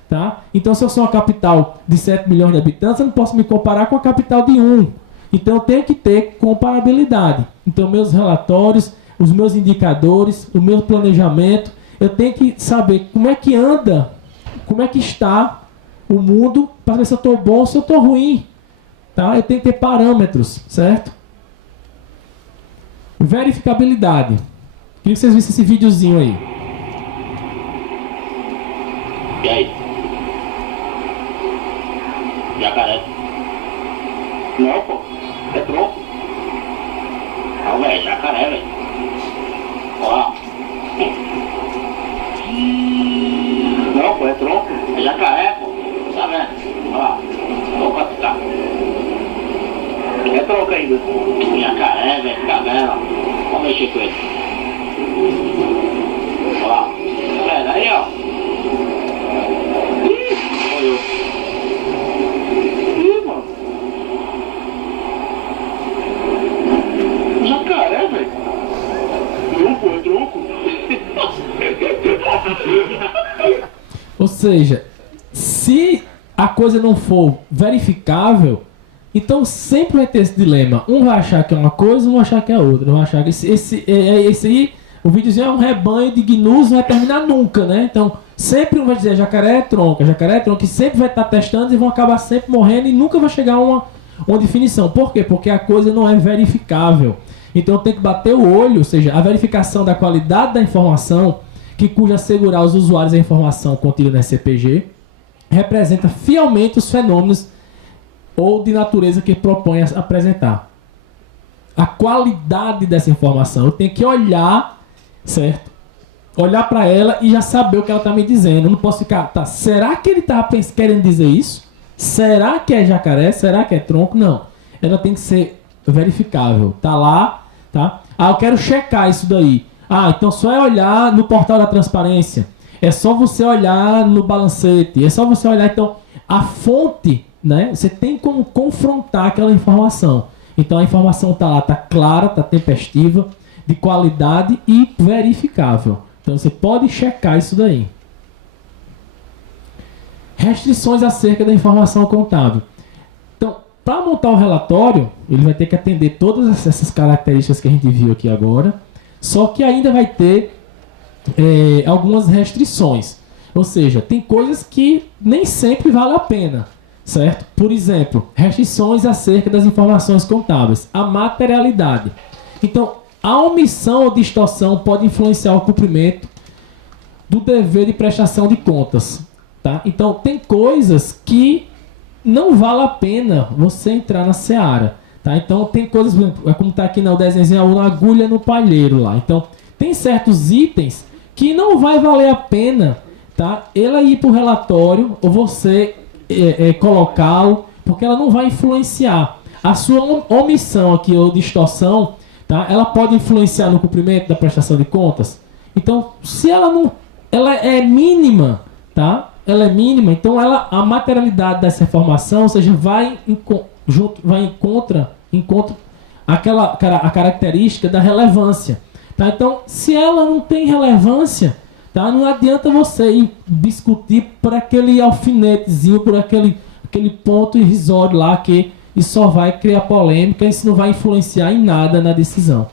Tá? Então, se eu sou uma capital de 7 milhões de habitantes, eu não posso me comparar com a capital de 1. Então, eu tenho que ter comparabilidade. Então, meus relatórios, os meus indicadores, o meu planejamento, eu tenho que saber como é que anda, como é que está o mundo, para ver se eu estou bom ou se eu estou ruim. Tá? Eu tenho que ter parâmetros, certo? Verificabilidade. Queria que vocês vissem esse videozinho aí. E aí? Jacaré? Não, pô. É tronco. Não, velho. Jacaré, velho. Ó. Não, pô. É tronco. É jacaré, pô. Tá vendo? Ó lá. Vamos captar. É tronco ainda. Jacaré, velho. Tá vendo? Vamos mexer com ele. Ó lá. Tá vendo? Aí, ó. Olhou. Ih, mano. Jacaré, velho. Tronco, é tronco. Ou seja, se a coisa não for verificável, então sempre vai ter esse dilema. Um vai achar que é uma coisa, um vai achar que é outra. Um vai achar que esse aí O videozinho é um rebanho de gnus, não vai terminar nunca, né? Então, sempre um vai dizer jacaré é tronca, e sempre vai estar testando e vão acabar sempre morrendo e nunca vai chegar a uma definição. Por quê? Porque a coisa não é verificável. Então tem que bater o olho, ou seja, a verificação da qualidade da informação, que cuja assegurar os usuários a informação contida no SCPG, representa fielmente os fenômenos ou de natureza que propõe apresentar. A qualidade dessa informação, eu tenho que olhar, certo? Olhar para ela e já saber o que ela está me dizendo. Eu não posso ficar, tá, será que ele está querendo dizer isso? Será que é jacaré? Será que é tronco? Não. Ela tem que ser verificável. Tá lá, tá? Ah, eu quero checar isso daí. Ah, então só é olhar no portal da transparência. É só você olhar no balancete. É só você olhar, então, a fonte, né? Você tem como confrontar aquela informação. Então a informação tá lá, tá clara, tá tempestiva, de qualidade e verificável. Então você pode checar isso daí. Restrições acerca da informação contábil. Então, para montar o relatório, ele vai ter que atender todas essas características que a gente viu aqui agora, só que ainda vai ter algumas restrições. Ou seja, tem coisas que nem sempre vale a pena, certo? Por exemplo, restrições acerca das informações contábeis. A materialidade. Então, a omissão ou distorção pode influenciar o cumprimento do dever de prestação de contas. Tá? Então, tem coisas que não vale a pena você entrar na seara. Tá? Então, tem coisas, como está aqui no desenho, uma agulha no palheiro lá. Então, tem certos itens que não vai valer a pena, tá? Ela ir para o relatório ou você colocá-lo, porque ela não vai influenciar. A sua omissão aqui ou distorção, tá? Ela pode influenciar no cumprimento da prestação de contas. Então, se ela não... Ela é mínima, tá? Ela é mínima, então a materialidade dessa informação, ou seja, vai encontra a característica da relevância. Tá? Então, se ela não tem relevância, tá? Não adianta você ir discutir por aquele alfinetezinho, por aquele ponto irrisório lá que isso só vai criar polêmica e isso não vai influenciar em nada na decisão.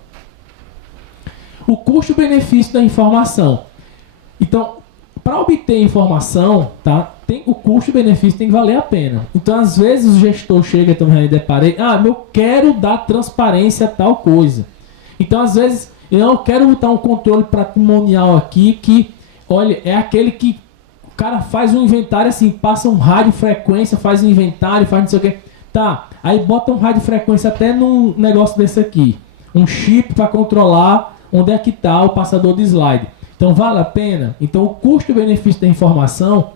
O custo-benefício da informação. Então, para obter informação, tá? O custo-benefício tem que valer a pena. Então, às vezes, o gestor chega e também deparei, eu quero dar transparência a tal coisa. Então, às vezes, eu quero botar um controle patrimonial aqui que, olha, é aquele que o cara faz um inventário assim, passa um rádio frequência, faz um inventário, faz não sei o que. Tá, aí bota um rádio frequência até num negócio desse aqui. Um chip para controlar onde é que está o passador de slide. Então, vale a pena? Então, o custo-benefício da informação,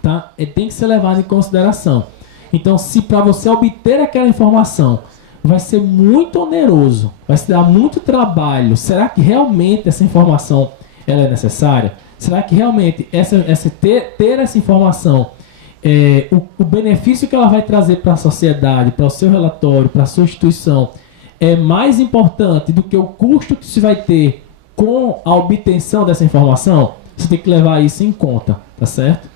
tá, tem que ser levado em consideração. Então, se para você obter aquela informação vai ser muito oneroso, vai se dar muito trabalho, será que realmente essa informação ela é necessária? Será que realmente ter essa informação, o benefício que ela vai trazer para a sociedade, para o seu relatório, para a sua instituição, é mais importante do que o custo que se vai ter com a obtenção dessa informação? Você tem que levar isso em conta, tá certo?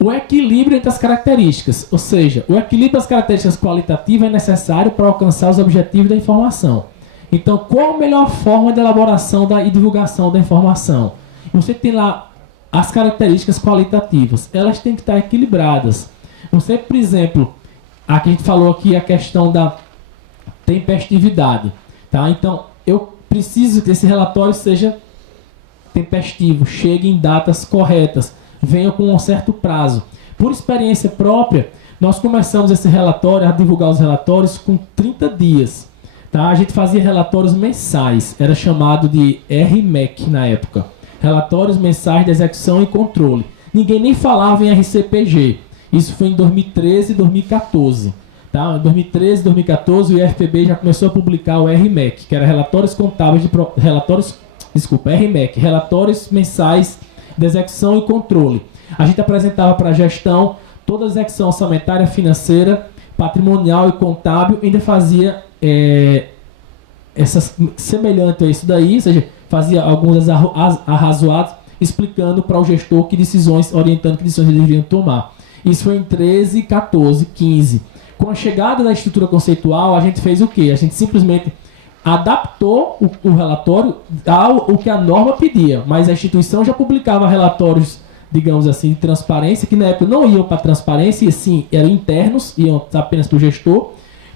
O equilíbrio entre as características, ou seja, o equilíbrio das características qualitativas é necessário para alcançar os objetivos da informação. Então, qual a melhor forma de elaboração e divulgação da informação? Você tem lá as características qualitativas, elas têm que estar equilibradas. Você, por exemplo, aqui a gente falou aqui a questão da tempestividade. Tá? Então, eu preciso que esse relatório seja tempestivo, chegue em datas corretas, venha com um certo prazo. Por experiência própria, nós começamos esse relatório, a divulgar os relatórios com 30 dias. Tá? A gente fazia relatórios mensais, era chamado de RMEC na época. Relatórios mensais de execução e controle. Ninguém nem falava em RCPG. Isso foi em 2013 e 2014. Tá? Em 2013 e 2014 o IFPB já começou a publicar o RMEC, que era relatórios contábeis RMEC, relatórios mensais de execução e controle. A gente apresentava para a gestão toda a execução orçamentária, financeira, patrimonial e contábil, ainda fazia semelhante a isso daí, ou seja, fazia alguns arrazoados, explicando para o gestor que decisões, orientando que decisões eles deveriam tomar. Isso foi em 13, 14, 15. Com a chegada da estrutura conceitual, a gente fez o quê? A gente simplesmente adaptou o relatório ao que a norma pedia, mas a instituição já publicava relatórios, digamos assim, de transparência, que na época não iam para transparência, e sim, eram internos, iam apenas para o gestor,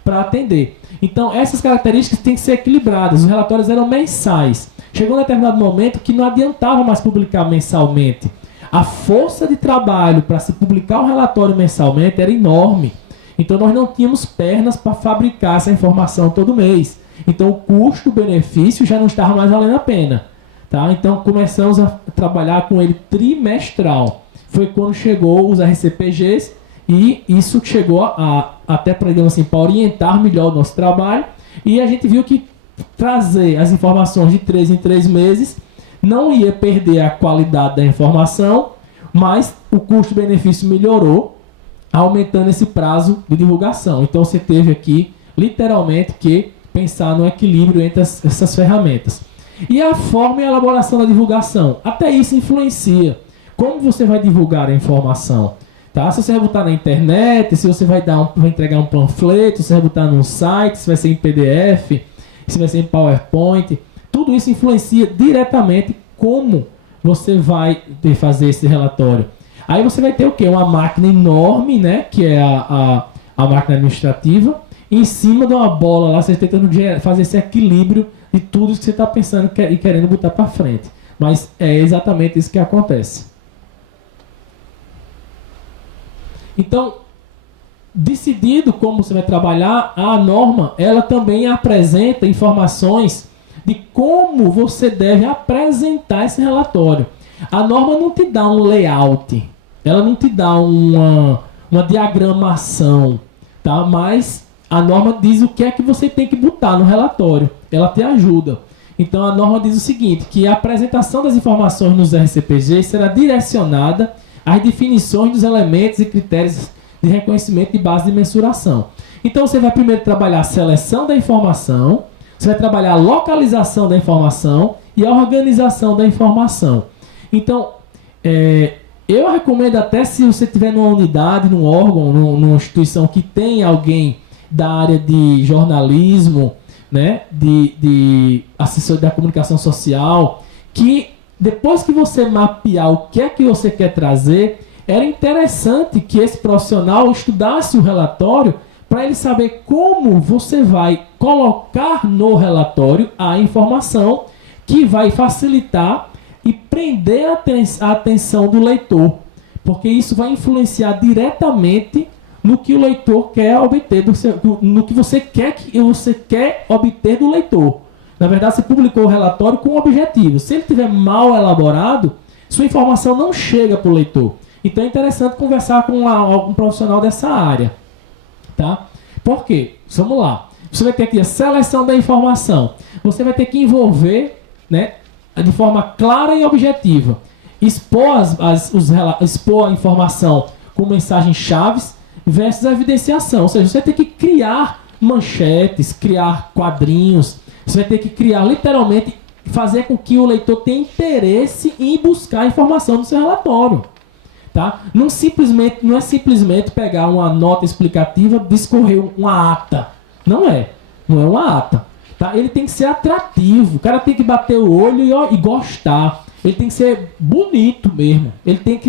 para atender. Então, essas características têm que ser equilibradas. Os relatórios eram mensais. Chegou um determinado momento que não adiantava mais publicar mensalmente. A força de trabalho para se publicar um relatório mensalmente era enorme. Então, nós não tínhamos pernas para fabricar essa informação todo mês. Então, o custo-benefício já não estava mais valendo a pena. Tá? Então, começamos a trabalhar com ele trimestral. Foi quando chegou os RCPGs, e isso chegou até para, digamos assim, para orientar melhor o nosso trabalho. E a gente viu que trazer as informações de 3 em 3 meses não ia perder a qualidade da informação, mas o custo-benefício melhorou, aumentando esse prazo de divulgação. Então você teve aqui, literalmente, que pensar no equilíbrio entre essas ferramentas. E a forma e a elaboração da divulgação. Até isso influencia. Como você vai divulgar a informação? Tá? Se você vai botar na internet, se você vai entregar um panfleto, se você vai botar num site, se vai ser em PDF, se vai ser em PowerPoint, tudo isso influencia diretamente como você vai fazer esse relatório. Aí você vai ter o quê? Uma máquina enorme, né? Que é a máquina administrativa, em cima de uma bola lá, você tentando fazer esse equilíbrio de tudo que você está pensando e querendo botar para frente. Mas é exatamente isso que acontece. Então, decidido como você vai trabalhar, a norma, ela também apresenta informações de como você deve apresentar esse relatório. A norma não te dá um layout, ela não te dá uma diagramação, tá? Mas a norma diz o que é que você tem que botar no relatório, ela te ajuda. Então a norma diz o seguinte, que a apresentação das informações nos RCPG será direcionada às definições dos elementos e critérios de reconhecimento de base de mensuração. Então você vai primeiro trabalhar a seleção da informação, você vai trabalhar a localização da informação e a organização da informação. Então, eu recomendo até, se você tiver numa unidade, num órgão, numa instituição que tem alguém da área de jornalismo, né, de assessor da comunicação social, que depois que você mapear o que é que você quer trazer, era interessante que esse profissional estudasse o relatório para ele saber como você vai colocar no relatório a informação que vai facilitar e prender a atenção do leitor, porque isso vai influenciar diretamente no que o leitor quer obter, no que você quer obter do leitor. Na verdade, você publicou o relatório com um objetivo. Se ele estiver mal elaborado, sua informação não chega para o leitor. Então é interessante conversar com algum profissional dessa área. Tá? Por quê? Vamos lá. Você vai ter aqui a seleção da informação. Você vai ter que envolver, né, de forma clara e objetiva. Expor expor a informação com mensagens-chave versus a evidenciação. Ou seja, você vai ter que criar manchetes, criar quadrinhos. Você vai ter que criar, literalmente, fazer com que o leitor tenha interesse em buscar a informação do seu relatório. Tá? Não é simplesmente pegar uma nota explicativa, discorrer uma ata. Não é uma ata. Tá? Ele tem que ser atrativo. O cara tem que bater o olho e gostar. Ele tem que ser bonito mesmo.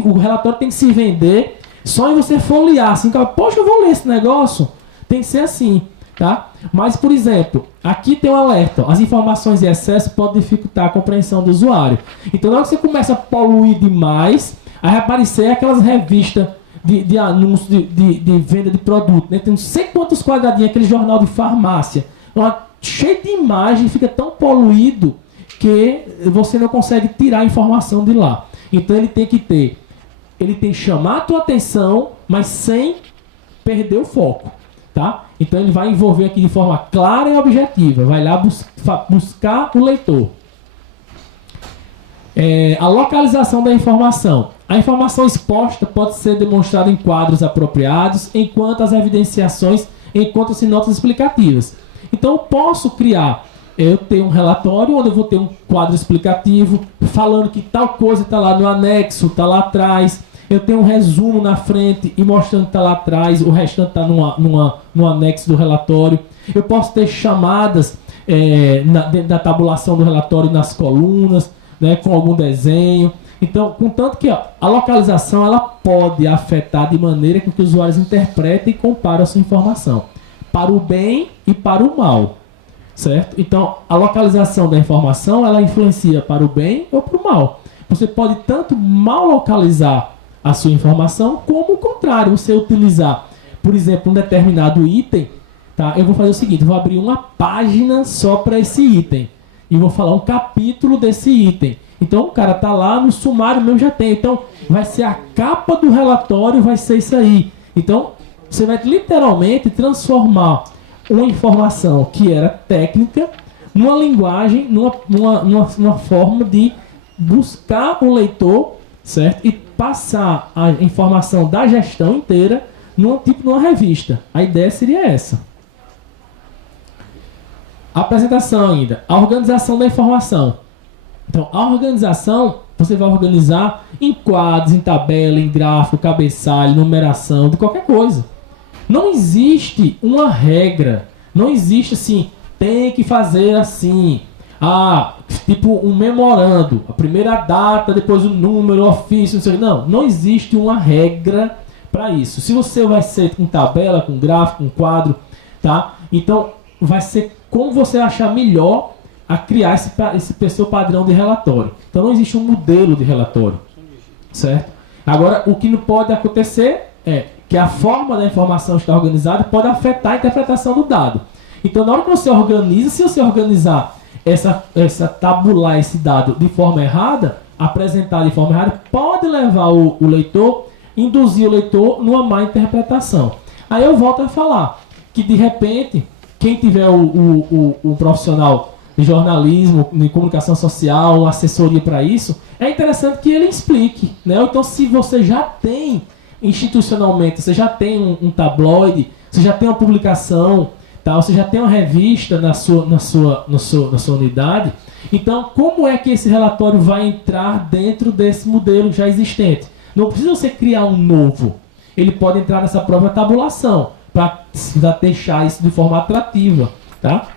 O relatório tem que se vender só em você folhear. Assim, poxa, eu vou ler esse negócio. Tem que ser assim. Tá? Mas, por exemplo, aqui tem um alerta. As informações em excesso podem dificultar a compreensão do usuário. Então, na hora que você começa a poluir demais, aí vai aparecer aquelas revistas de anúncio de venda de produto, né? Tem não sei quantos quadradinhos, aquele jornal de farmácia. Cheio de imagem, fica tão poluído que você não consegue tirar a informação de lá. Então ele tem que chamar a tua atenção, mas sem perder o foco. Tá? Então ele vai envolver aqui de forma clara e objetiva. Vai lá buscar o leitor. A localização da informação. A informação exposta pode ser demonstrada em quadros apropriados, enquanto as evidenciações encontram-se em notas explicativas. Então eu posso criar, eu tenho um relatório onde eu vou ter um quadro explicativo, falando que tal coisa está lá no anexo, está lá atrás. Eu tenho um resumo na frente e mostrando que está lá atrás, o restante está no anexo do relatório. Eu posso ter chamadas dentro da tabulação do relatório nas colunas, né, com algum desenho. Então, contanto que a localização ela pode afetar de maneira que os usuários interpretem e comparem a sua informação, para o bem e para o mal, certo? Então, a localização da informação ela influencia para o bem ou para o mal. Você pode tanto mal localizar a sua informação, como o contrário, você utilizar, por exemplo, um determinado item. Tá? Eu vou fazer o seguinte, vou abrir uma página só para esse item e vou falar um capítulo desse item. Então o cara tá lá no sumário mesmo, já tem. Então vai ser a capa do relatório, vai ser isso aí. Então você vai literalmente transformar uma informação que era técnica numa linguagem, numa forma de buscar o leitor, certo? E passar a informação da gestão inteira numa revista. A ideia seria essa. A apresentação ainda, a organização da informação. Então, a organização, você vai organizar em quadros, em tabela, em gráfico, cabeçalho, numeração, de qualquer coisa. Não existe uma regra, não existe assim, tem que fazer assim, tipo um memorando, a primeira data, depois o número, o ofício, não sei o que. Não existe uma regra para isso. Se você vai ser com tabela, com gráfico, com quadro, tá? Então, vai ser como você achar melhor a criar esse seu padrão de relatório. Então não existe um modelo de relatório, certo? Agora, o que não pode acontecer é que a forma da informação estar organizada pode afetar a interpretação do dado. Então, na hora que você organiza, se você organizar tabular esse dado de forma errada, apresentar de forma errada, pode levar o leitor, induzir o leitor numa má interpretação. Aí eu volto a falar que, de repente, quem tiver o profissional de jornalismo, de comunicação social, uma assessoria para isso, é interessante que ele explique, né? Então, se você já tem institucionalmente, você já tem um tabloide, você já tem uma publicação, tá? Você já tem uma revista na sua unidade, então como é que esse relatório vai entrar dentro desse modelo já existente? Não precisa você criar um novo, ele pode entrar nessa própria tabulação, para deixar isso de forma atrativa, tá?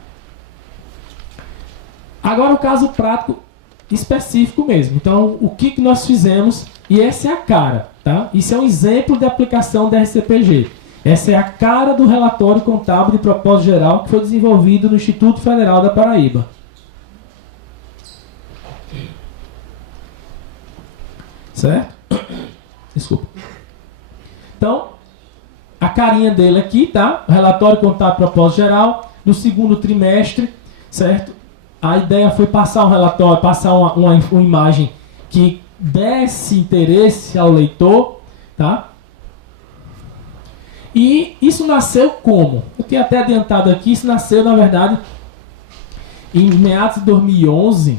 Agora o caso prático específico mesmo. Então, o que nós fizemos, e essa é a cara, tá? Isso é um exemplo de aplicação da RCPG. Essa é a cara do relatório contábil de propósito geral que foi desenvolvido no Instituto Federal da Paraíba. Certo? Desculpa. Então, a carinha dele aqui, tá? O relatório contábil de propósito geral, no segundo trimestre, certo? A ideia foi passar um relatório, passar uma imagem que desse interesse ao leitor, tá? E isso nasceu como? Eu tinha até adiantado aqui, isso nasceu, na verdade, em meados de 2011,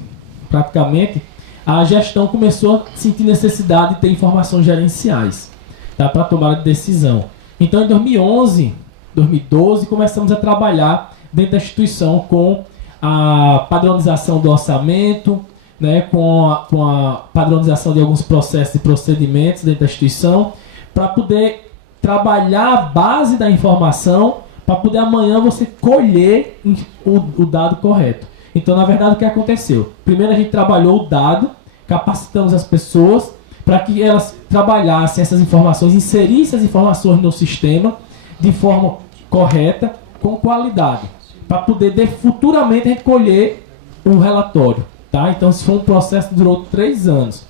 praticamente, a gestão começou a sentir necessidade de ter informações gerenciais, tá? Para tomar de decisão. Então, em 2011, 2012, começamos a trabalhar dentro da instituição com a padronização do orçamento, né, com a padronização de alguns processos e procedimentos dentro da instituição, para poder trabalhar a base da informação, para poder amanhã você colher o dado correto. Então, na verdade, o que aconteceu? Primeiro a gente trabalhou o dado, capacitamos as pessoas para que elas trabalhassem essas informações, inserissem as informações no sistema de forma correta, com qualidade, para poder futuramente recolher um relatório, tá? Então, isso foi um processo que durou 3 anos.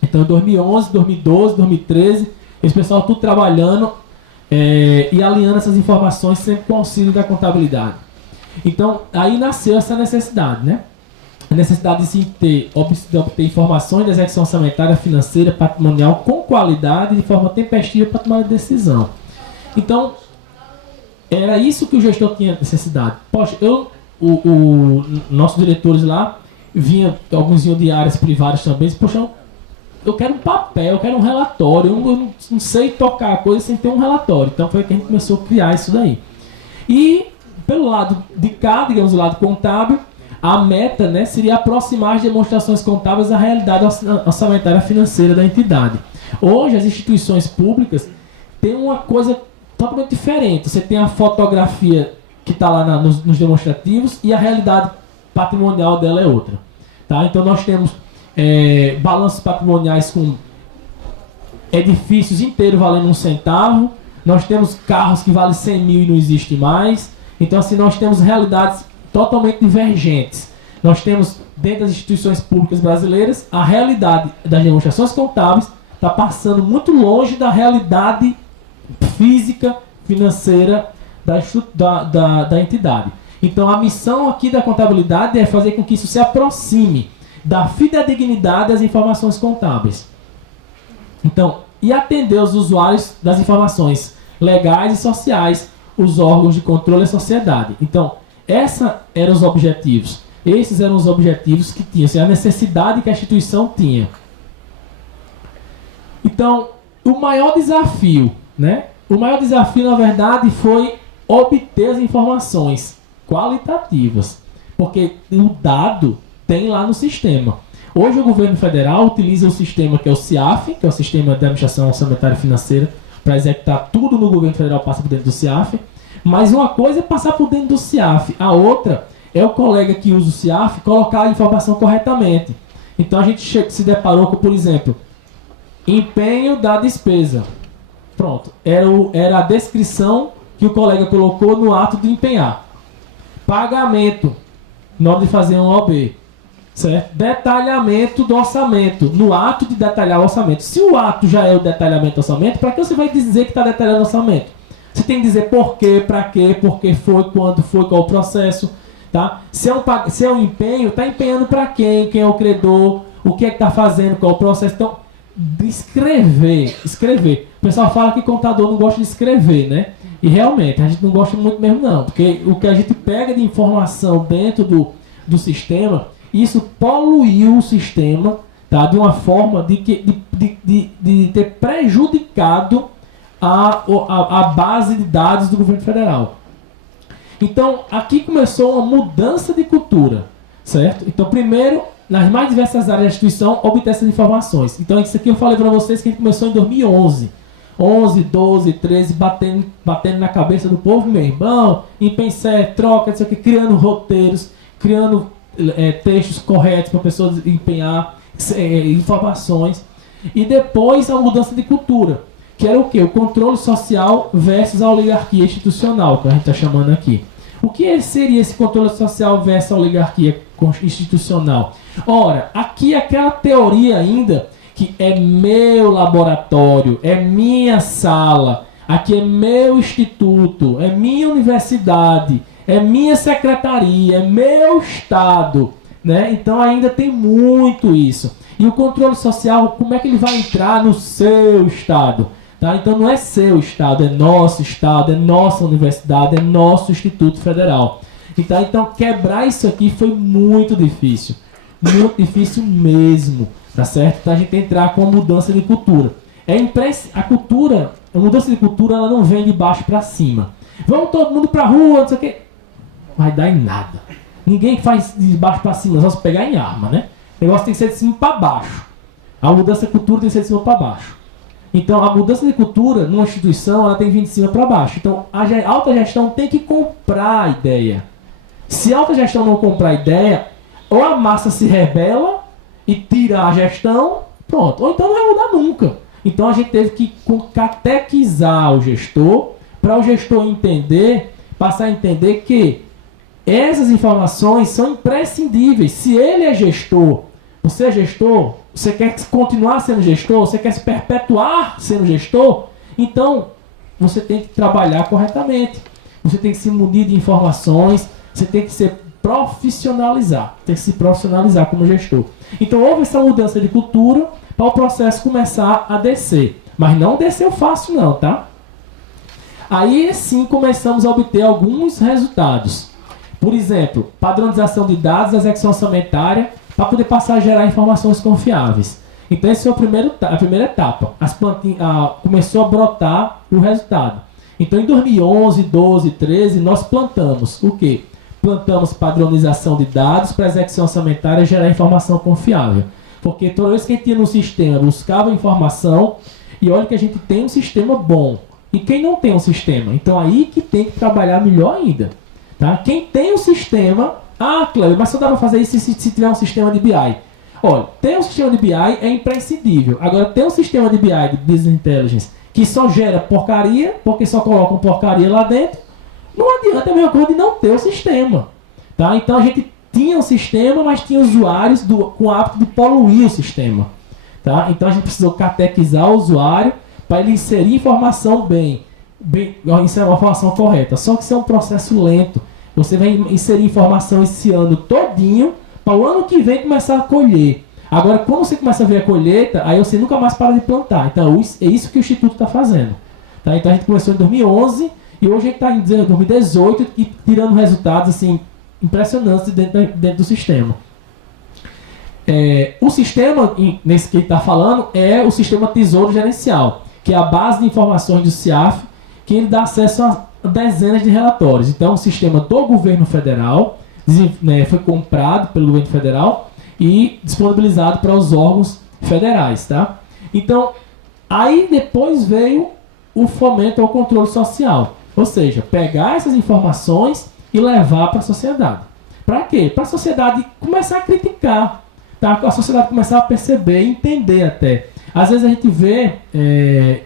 Então, em 2011, 2012, 2013, esse pessoal tudo trabalhando e alinhando essas informações sempre com o auxílio da contabilidade. Então, aí nasceu essa necessidade, né? A necessidade de obter informações da execução orçamentária, financeira, patrimonial com qualidade, de forma tempestiva para tomar decisão. Então, era isso que o gestor tinha necessidade. Poxa, nossos diretores lá, alguns vinham de áreas privadas também, disse, poxa, eu quero um papel, eu quero um relatório, eu não sei tocar a coisa sem ter um relatório. Então foi que a gente começou a criar isso daí. E pelo lado de cá, digamos, o lado contábil, a meta, né, seria aproximar as demonstrações contábeis à realidade orçamentária financeira da entidade. Hoje as instituições públicas têm uma coisa totalmente diferente. Você tem a fotografia que está lá nos demonstrativos, e a realidade patrimonial dela é outra. Tá? Então nós temos balanços patrimoniais com edifícios inteiros valendo 1 centavo, nós temos carros que valem 100 mil e não existe mais. Então assim, nós temos realidades totalmente divergentes. Nós temos, dentro das instituições públicas brasileiras, a realidade das demonstrações contábeis está passando muito longe da realidade física, financeira da entidade. Então a missão aqui da contabilidade é fazer com que isso se aproxime da fidedignidade das informações contábeis. Então, e atender os usuários das informações legais e sociais, os órgãos de controle e a sociedade. Então, esses eram os objetivos. Esses eram os objetivos que tinham, assim, a necessidade que a instituição tinha. Então, o maior desafio, né? O maior desafio, na verdade, foi obter as informações qualitativas. Porque o dado tem lá no sistema. Hoje o governo federal utiliza o sistema que é o CIAF, que é o Sistema de Administração Orçamentária e Financeira, para executar tudo no governo federal, passa por dentro do CIAF. Mas uma coisa é passar por dentro do CIAF, a outra é o colega que usa o CIAF colocar a informação corretamente. Então a gente se deparou com, por exemplo, empenho da despesa. Pronto, era a descrição que o colega colocou no ato de empenhar. Pagamento, na hora de fazer um OB. Certo? Detalhamento do orçamento, no ato de detalhar o orçamento. Se o ato já é o detalhamento do orçamento, para que você vai dizer que está detalhando o orçamento? Você tem que dizer por quê, para quê, por que foi, quando foi, qual o processo. Tá? Se é um empenho, está empenhando para quem é o credor, o que é que está fazendo, qual o processo. Então, escrever. O pessoal fala que contador não gosta de escrever, né? E realmente, a gente não gosta muito mesmo não, porque o que a gente pega de informação dentro do sistema, isso poluiu o sistema, tá? De uma forma de ter prejudicado a base de dados do governo federal. Então, aqui começou uma mudança de cultura, certo? Então, primeiro, nas mais diversas áreas da instituição, obter essas informações. Então, isso aqui eu falei para vocês que a gente começou em 2011. 11, 12, 13, batendo na cabeça do povo, meu irmão, empenhar, troca, isso aqui, criando roteiros, criando textos corretos para pessoas empenhar informações. E depois a mudança de cultura, que era o quê? O controle social versus a oligarquia institucional, que a gente está chamando aqui. O que seria esse controle social versus a oligarquia institucional? Ora, aqui é aquela teoria ainda que é meu laboratório, é minha sala, aqui é meu instituto, é minha universidade, é minha secretaria, é meu estado, né? Então ainda tem muito isso. E o controle social, como é que ele vai entrar no seu estado? Tá? Então não é seu estado, é nossa universidade, é nosso Instituto Federal. Então quebrar isso aqui foi muito difícil mesmo, tá certo? Então a gente entrar com a mudança de cultura. A mudança de cultura, ela não vem de baixo para cima. Vamos todo mundo pra rua, não sei o quê. Vai dar em nada. Ninguém faz de baixo para cima, só se pegar em arma, né? O negócio tem que ser de cima para baixo. A mudança de cultura tem que ser de cima para baixo. Então, a mudança de cultura numa instituição, ela tem que vir de cima para baixo. Então, a alta gestão tem que comprar a ideia. Se a alta gestão não comprar a ideia, ou a massa se rebela e tira a gestão, pronto. Ou então não vai mudar nunca. Então, a gente teve que catequizar o gestor, para o gestor entender, passar a entender que essas informações são imprescindíveis. Se ele é gestor, você é gestor, você quer continuar sendo gestor, você quer se perpetuar sendo gestor, então você tem que trabalhar corretamente. Você tem que se munir de informações, você tem que se profissionalizar, como gestor. Então houve essa mudança de cultura para o processo começar a descer. Mas não desceu fácil não, tá? Aí sim começamos a obter alguns resultados. Por exemplo, padronização de dados da execução orçamentária para poder passar a gerar informações confiáveis. Então, essa é a primeira etapa. Começou a brotar o resultado. Então, em 2011, 12, 13, nós plantamos o quê? Plantamos padronização de dados para a execução orçamentária gerar informação confiável. Porque toda vez que a gente ia no sistema, buscava informação, e olha que a gente tem um sistema bom. E quem não tem um sistema? Então, aí que tem que trabalhar melhor ainda. Tá? Quem tem o sistema... Ah, Cleber, mas só dá para fazer isso se tiver um sistema de BI. Olha, ter um sistema de BI é imprescindível. Agora, ter um sistema de BI, de Business Intelligence, que só gera porcaria, porque só colocam porcaria lá dentro, não adianta a mesma coisa de não ter o sistema. Tá? Então, a gente tinha um sistema, mas tinha usuários com o hábito de poluir o sistema. Tá? Então, a gente precisou catequizar o usuário para ele inserir informação inserir uma informação correta. Só que isso é um processo lento. Você vai inserir informação esse ano todinho, para o ano que vem começar a colher. Agora, quando você começa a ver a colheita, aí você nunca mais para de plantar. Então, é isso que o Instituto está fazendo. Tá? Então, a gente começou em 2011 e hoje a gente está em 2018 e tirando resultados assim, impressionantes dentro do sistema. O sistema, nesse que ele está falando, é o sistema Tesouro Gerencial, que é a base de informações do CIAF, que ele dá acesso a dezenas de relatórios. Então, é um sistema do governo federal, foi comprado pelo governo federal e disponibilizado para os órgãos federais. Tá? Então, aí depois veio o fomento ao controle social. Ou seja, pegar essas informações e levar para a sociedade. Para quê? Para a sociedade começar a criticar. Tá? A sociedade começar a perceber, entender até. Às vezes a gente vê,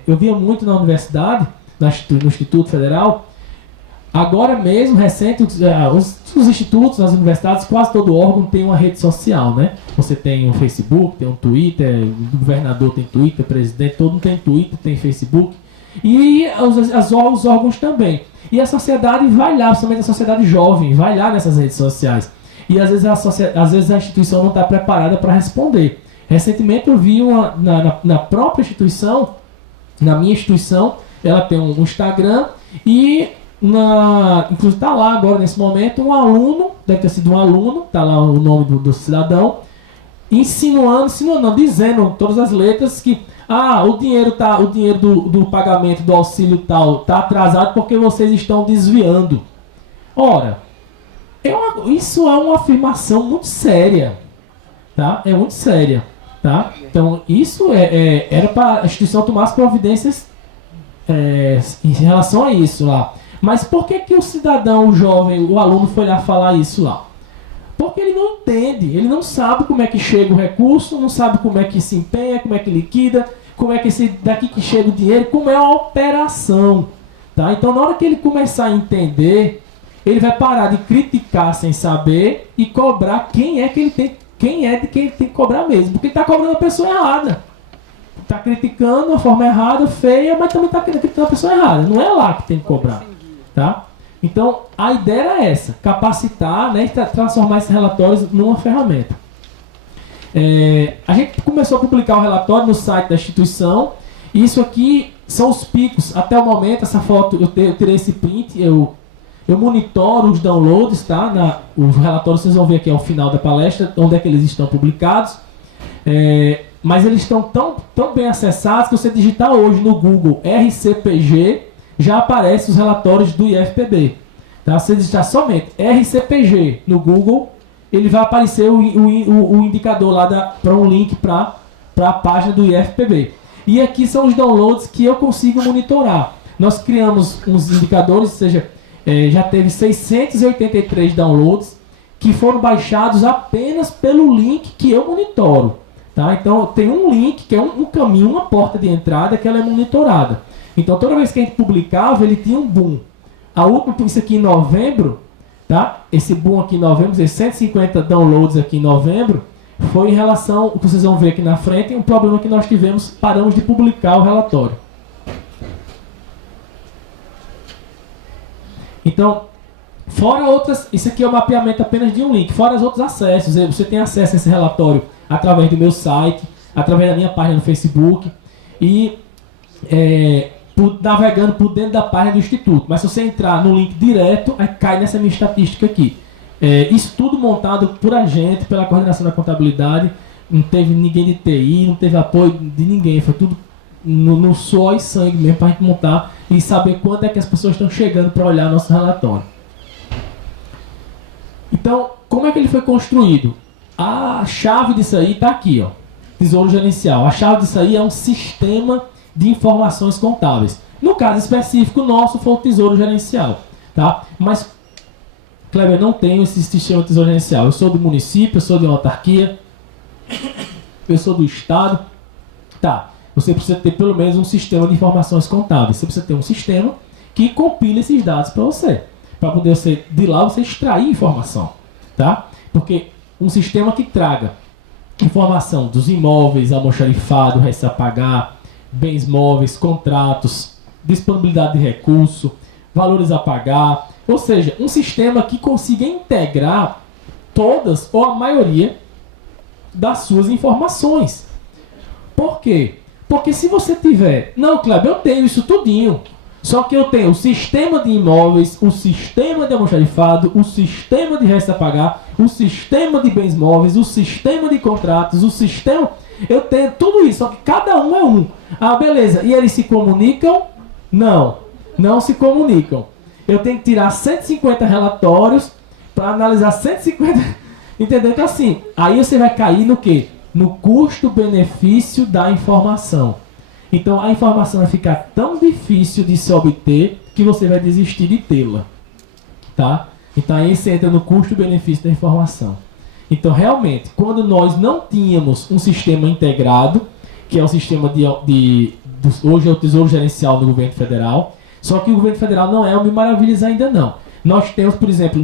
eu via muito na universidade, no Instituto Federal, agora mesmo, recente, os institutos, as universidades, quase todo órgão tem uma rede social, né? Você tem um Facebook, tem um Twitter, o governador tem Twitter, o presidente, todo mundo tem Twitter, tem Facebook, e os órgãos também. E a sociedade vai lá, principalmente a sociedade jovem, vai lá nessas redes sociais. E às vezes a instituição não está preparada para responder. Recentemente eu vi na própria instituição, na minha instituição, ela tem um Instagram e inclusive está lá agora nesse momento um aluno, deve ter sido um aluno, está lá o nome do cidadão, dizendo todas as letras que o dinheiro do pagamento do auxílio tal está atrasado porque vocês estão desviando. Ora, isso é uma afirmação muito séria, tá? É muito séria, tá? Então isso era para a instituição tomar as providências em relação a isso lá. Mas por que o cidadão, o jovem, o aluno foi lá falar isso lá? Porque ele não entende, ele não sabe como é que chega o recurso, não sabe como é que se empenha, como é que liquida, como é que daqui que chega o dinheiro, como é a operação. Tá? Então, na hora que ele começar a entender, ele vai parar de criticar sem saber e cobrar quem é de quem ele tem que cobrar mesmo. Porque ele está cobrando a pessoa errada. Está criticando de uma forma errada, feia, mas também está criticando a pessoa errada. Não é lá que tem que cobrar. Tá? Então, a ideia era essa, capacitar, né, e transformar esses relatórios numa ferramenta. A gente começou a publicar o relatório no site da instituição, e isso aqui são os picos. Até o momento, essa foto, eu tirei esse print, eu monitoro os downloads, tá? Os relatórios vocês vão ver aqui ao final da palestra, onde é que eles estão publicados. Mas eles estão tão bem acessados que você digitar hoje no Google RCPG, já aparecem os relatórios do IFPB. Tá? Se você digitar somente RCPG no Google, ele vai aparecer o indicador lá para um link para a página do IFPB. E aqui são os downloads que eu consigo monitorar. Nós criamos uns indicadores, ou seja, já teve 683 downloads que foram baixados apenas pelo link que eu monitoro. Tá? Então tem um link que é um caminho, uma porta de entrada que ela é monitorada. Então toda vez que a gente publicava, ele tinha um boom. A última, isso aqui em novembro, tá? Esse boom aqui em novembro, 150 downloads aqui em novembro, foi em relação, o que vocês vão ver aqui na frente, um problema que nós tivemos, paramos de publicar o relatório. Então, fora outras, isso aqui é o mapeamento apenas de um link, fora os outros acessos. Você tem acesso a esse relatório através do meu site, através da minha página no Facebook e navegando por dentro da página do Instituto. Mas se você entrar no link direto, aí cai nessa minha estatística aqui. Isso tudo montado por a gente, pela coordenação da contabilidade. Não teve ninguém de TI, não teve apoio de ninguém. Foi tudo no suor e sangue mesmo para a gente montar e saber quanto é que as pessoas estão chegando para olhar nosso relatório. Então, como é que ele foi construído? A chave disso aí está aqui, ó, Tesouro Gerencial. A chave disso aí é um sistema de informações contábeis. No caso específico nosso foi o Tesouro Gerencial, tá? Mas Kleber, eu não tenho esse sistema de tesouro gerencial. Eu sou do município, eu sou de uma autarquia, eu sou do estado. Tá, você precisa ter pelo menos um sistema de informações contábeis. Você precisa ter um sistema que compile esses dados para você. Para poder você, de lá você extrair informação. Tá? Porque um sistema que traga informação dos imóveis, almoxarifado, resta a pagar, bens móveis, contratos, disponibilidade de recurso, valores a pagar, ou seja, um sistema que consiga integrar todas ou a maioria das suas informações. Por quê? Porque se você tiver... Não, Kleber, eu tenho isso tudinho. Só que eu tenho o sistema de imóveis, o sistema de almoxarifado, o sistema de resta a pagar, o sistema de bens móveis, o sistema de contratos, o sistema... Eu tenho tudo isso, só que cada um é um. Ah, beleza. E eles se comunicam? Não. Não se comunicam. Eu tenho que tirar 150 relatórios para analisar 150... Entendeu? Então assim, aí você vai cair no quê? No custo-benefício da informação. Então a informação vai ficar tão difícil de se obter que você vai desistir de tê-la. Tá? Então aí você entra no custo-benefício da informação. Então realmente, quando nós não tínhamos um sistema integrado, que é o sistema hoje é o Tesouro Gerencial do Governo Federal, só que o Governo Federal não é o Mil Maravilhas ainda não. Nós temos, por exemplo,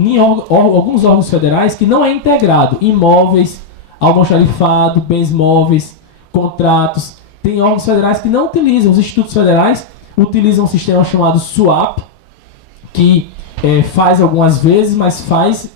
alguns órgãos federais que não é integrado. Imóveis, almoxarifado, bens móveis, contratos. Tem órgãos federais que não utilizam. Os institutos federais utilizam um sistema chamado SUAP, que faz algumas vezes, mas faz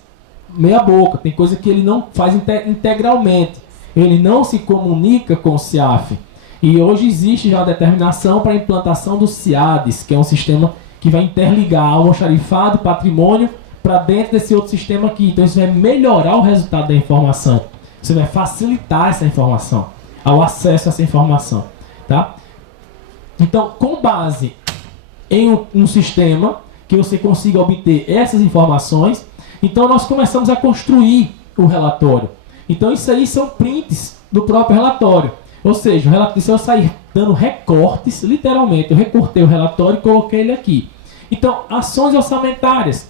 meia boca. Tem coisa que ele não faz integralmente. Ele não se comunica com o CIAF. E hoje existe já a determinação para a implantação do CIADES, que é um sistema que vai interligar almoxarifado, patrimônio, para dentro desse outro sistema aqui. Então isso vai melhorar o resultado da informação. Você vai facilitar essa informação, ao acesso a essa informação. Tá? Então, com base em um sistema que você consiga obter essas informações, então nós começamos a construir o relatório. Então isso aí são prints do próprio relatório. Ou seja, o relatório, se eu sair dando recortes, literalmente, eu recortei o relatório e coloquei ele aqui. Então, ações orçamentárias.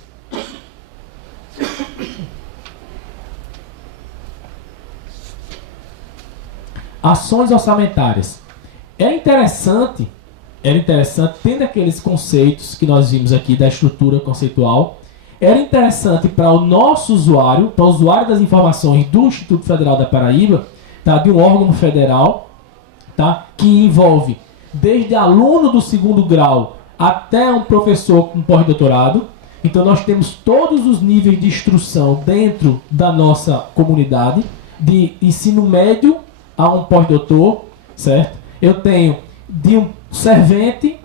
Ações orçamentárias. Era interessante, tendo aqueles conceitos que nós vimos aqui da estrutura conceitual, era interessante para o nosso usuário, para o usuário das informações do Instituto Federal da Paraíba, tá, de um órgão federal, tá, que envolve desde aluno do 2º grau até um professor com pós-doutorado. Então nós temos todos os níveis de instrução dentro da nossa comunidade, de ensino médio a um pós-doutor, certo? Eu tenho de um servente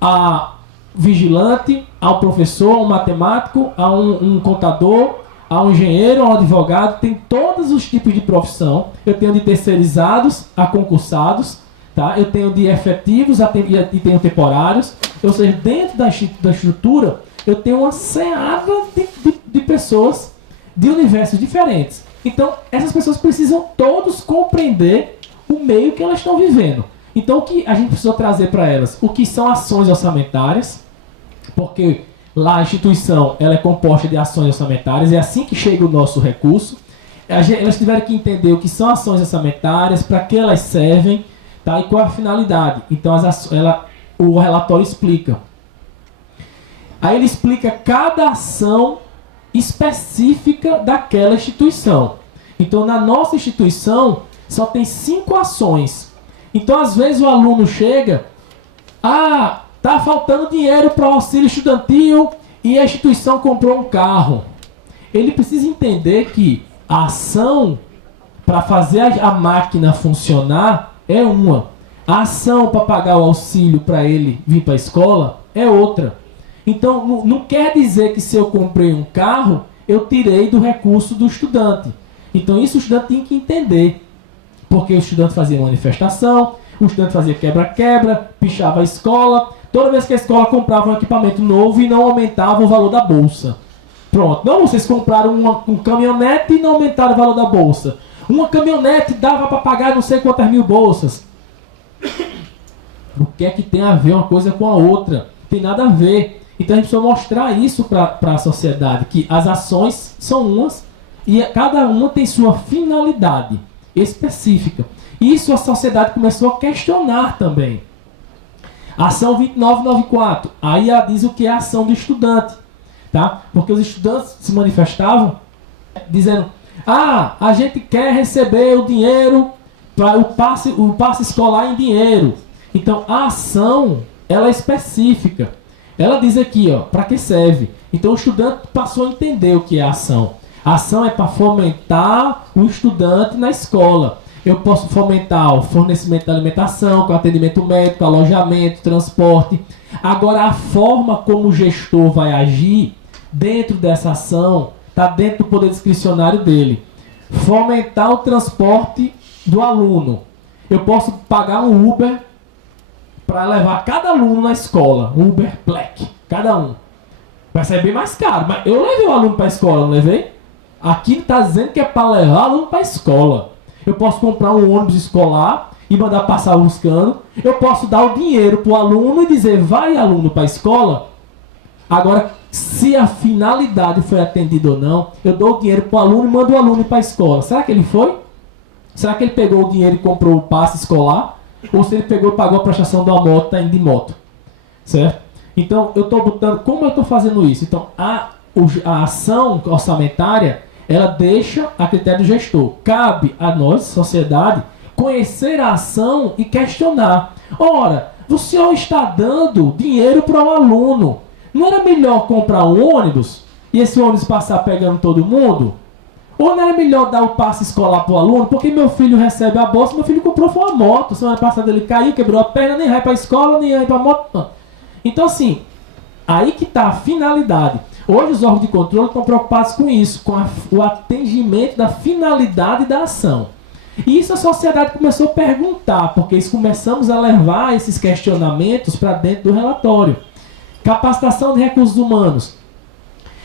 a vigilante, a um professor, a um matemático, a um contador, a um engenheiro, a um advogado. Tem todos os tipos de profissão. Eu tenho de terceirizados a concursados, tá? Eu tenho de efetivos e tenho temporários. Ou seja, dentro da estrutura, eu tenho uma seada de pessoas de universos diferentes. Então, essas pessoas precisam todos compreender o meio que elas estão vivendo. Então, o que a gente precisa trazer para elas? O que são ações orçamentárias? Porque lá a instituição ela é composta de ações orçamentárias, é assim que chega o nosso recurso. Elas tiveram que entender o que são ações orçamentárias, para que elas servem, tá? E qual a finalidade. Então, o relatório explica. Aí ele explica cada ação específica daquela instituição. Então, na nossa instituição, só tem 5 ações. Então, às vezes, o aluno chega... tá faltando dinheiro para o auxílio estudantil e a instituição comprou um carro. Ele precisa entender que a ação para fazer a máquina funcionar é uma. A ação para pagar o auxílio para ele vir para a escola é outra. Então, não quer dizer que se eu comprei um carro, eu tirei do recurso do estudante. Então, isso o estudante tem que entender. Porque o estudante fazia manifestação, o estudante fazia quebra-quebra, pichava a escola. Toda vez que a escola comprava um equipamento novo e não aumentava o valor da bolsa. Pronto. Não, vocês compraram um caminhonete e não aumentaram o valor da bolsa. Uma caminhonete dava para pagar não sei quantas mil bolsas. O que é que tem a ver uma coisa com a outra? Tem nada a ver. Então a gente precisa mostrar isso para a sociedade, que as ações são umas e cada uma tem sua finalidade específica. Isso a sociedade começou a questionar também. Ação 2994, aí ela diz o que é a ação do estudante, tá? Porque os estudantes se manifestavam dizendo: a gente quer receber o dinheiro, o passe escolar em dinheiro. Então a ação, ela é específica. Ela diz aqui, para que serve. Então o estudante passou a entender o que é a ação. A ação é para fomentar o estudante na escola. Eu posso fomentar o fornecimento de alimentação, com atendimento médico, alojamento, transporte. Agora, a forma como o gestor vai agir dentro dessa ação está dentro do poder discricionário dele. Fomentar o transporte do aluno. Eu posso pagar um Uber para levar cada aluno na escola. Uber Black, cada um. Vai ser bem mais caro, mas eu levei o aluno para a escola, não levei? Aqui está dizendo que é para levar o aluno para a escola. Eu posso comprar um ônibus escolar e mandar passar buscando. Eu posso dar o dinheiro para o aluno e dizer: vai, aluno, para a escola. Agora, se a finalidade foi atendida ou não, eu dou o dinheiro para o aluno e mando o aluno para a escola. Será que ele foi? Será que ele pegou o dinheiro e comprou o passe escolar? Ou se ele pegou e pagou a prestação de uma moto, está indo de moto? Certo? Então, eu estou botando... Como eu estou fazendo isso? Então, a ação orçamentária, ela deixa a critério do gestor. Cabe a nós, sociedade, conhecer a ação e questionar. Ora, o senhor está dando dinheiro para o aluno. Não era melhor comprar um ônibus e esse ônibus passar pegando todo mundo? Ou não era melhor dar o passe escolar para o aluno? Porque meu filho recebe a bolsa, meu filho comprou foi uma moto. Semana passada ele caiu, quebrou a perna, nem vai para a escola, nem vai para a moto. Não. Então assim, aí que está a finalidade. Hoje os órgãos de controle estão preocupados com isso, com o atendimento da finalidade da ação. E isso a sociedade começou a perguntar, porque começamos a levar esses questionamentos para dentro do relatório. Capacitação de recursos humanos.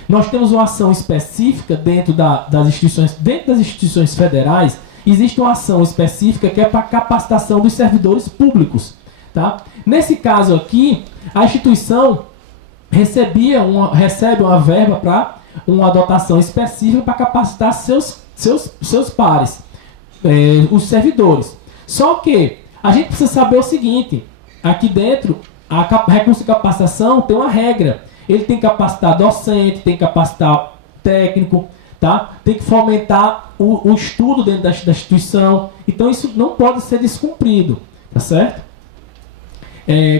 Nós temos uma ação específica dentro das instituições federais. Existe uma ação específica que é para capacitação dos servidores públicos. Tá? Nesse caso aqui, a instituição recebe uma verba para uma dotação específica para capacitar seus pares, os servidores. Só que a gente precisa saber o seguinte: aqui dentro, recurso de capacitação tem uma regra. Ele tem que capacitar docente, tem que capacitar técnico, tá? Tem que fomentar o estudo dentro da instituição. Então isso não pode ser descumprido, tá certo?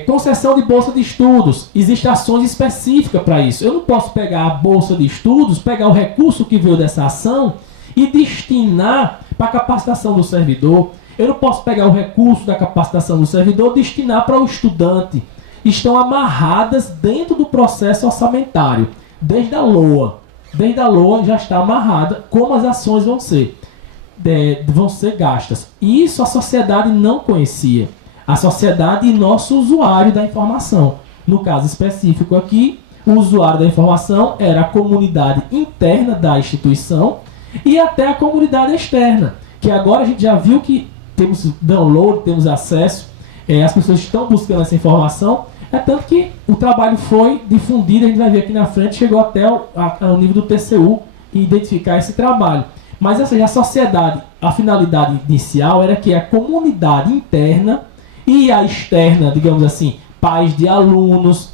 Concessão de bolsa de estudos. Existem ações específicas para isso. Eu não posso pegar a bolsa de estudos, pegar o recurso que veio dessa ação e destinar para a capacitação do servidor. Eu não posso pegar o recurso da capacitação do servidor e destinar para o estudante. Estão amarradas dentro do processo orçamentário, desde a LOA. Desde a LOA já está amarrada como as ações vão ser gastas. E isso a sociedade não conhecia. A sociedade e nosso usuário da informação. No caso específico aqui, o usuário da informação era a comunidade interna da instituição e até a comunidade externa, que agora a gente já viu que temos download, temos acesso, as pessoas estão buscando essa informação. É tanto que o trabalho foi difundido, a gente vai ver aqui na frente, chegou até ao nível do TCU e identificar esse trabalho. Mas essa a sociedade, a finalidade inicial era que a comunidade interna e a externa, digamos assim, pais de alunos,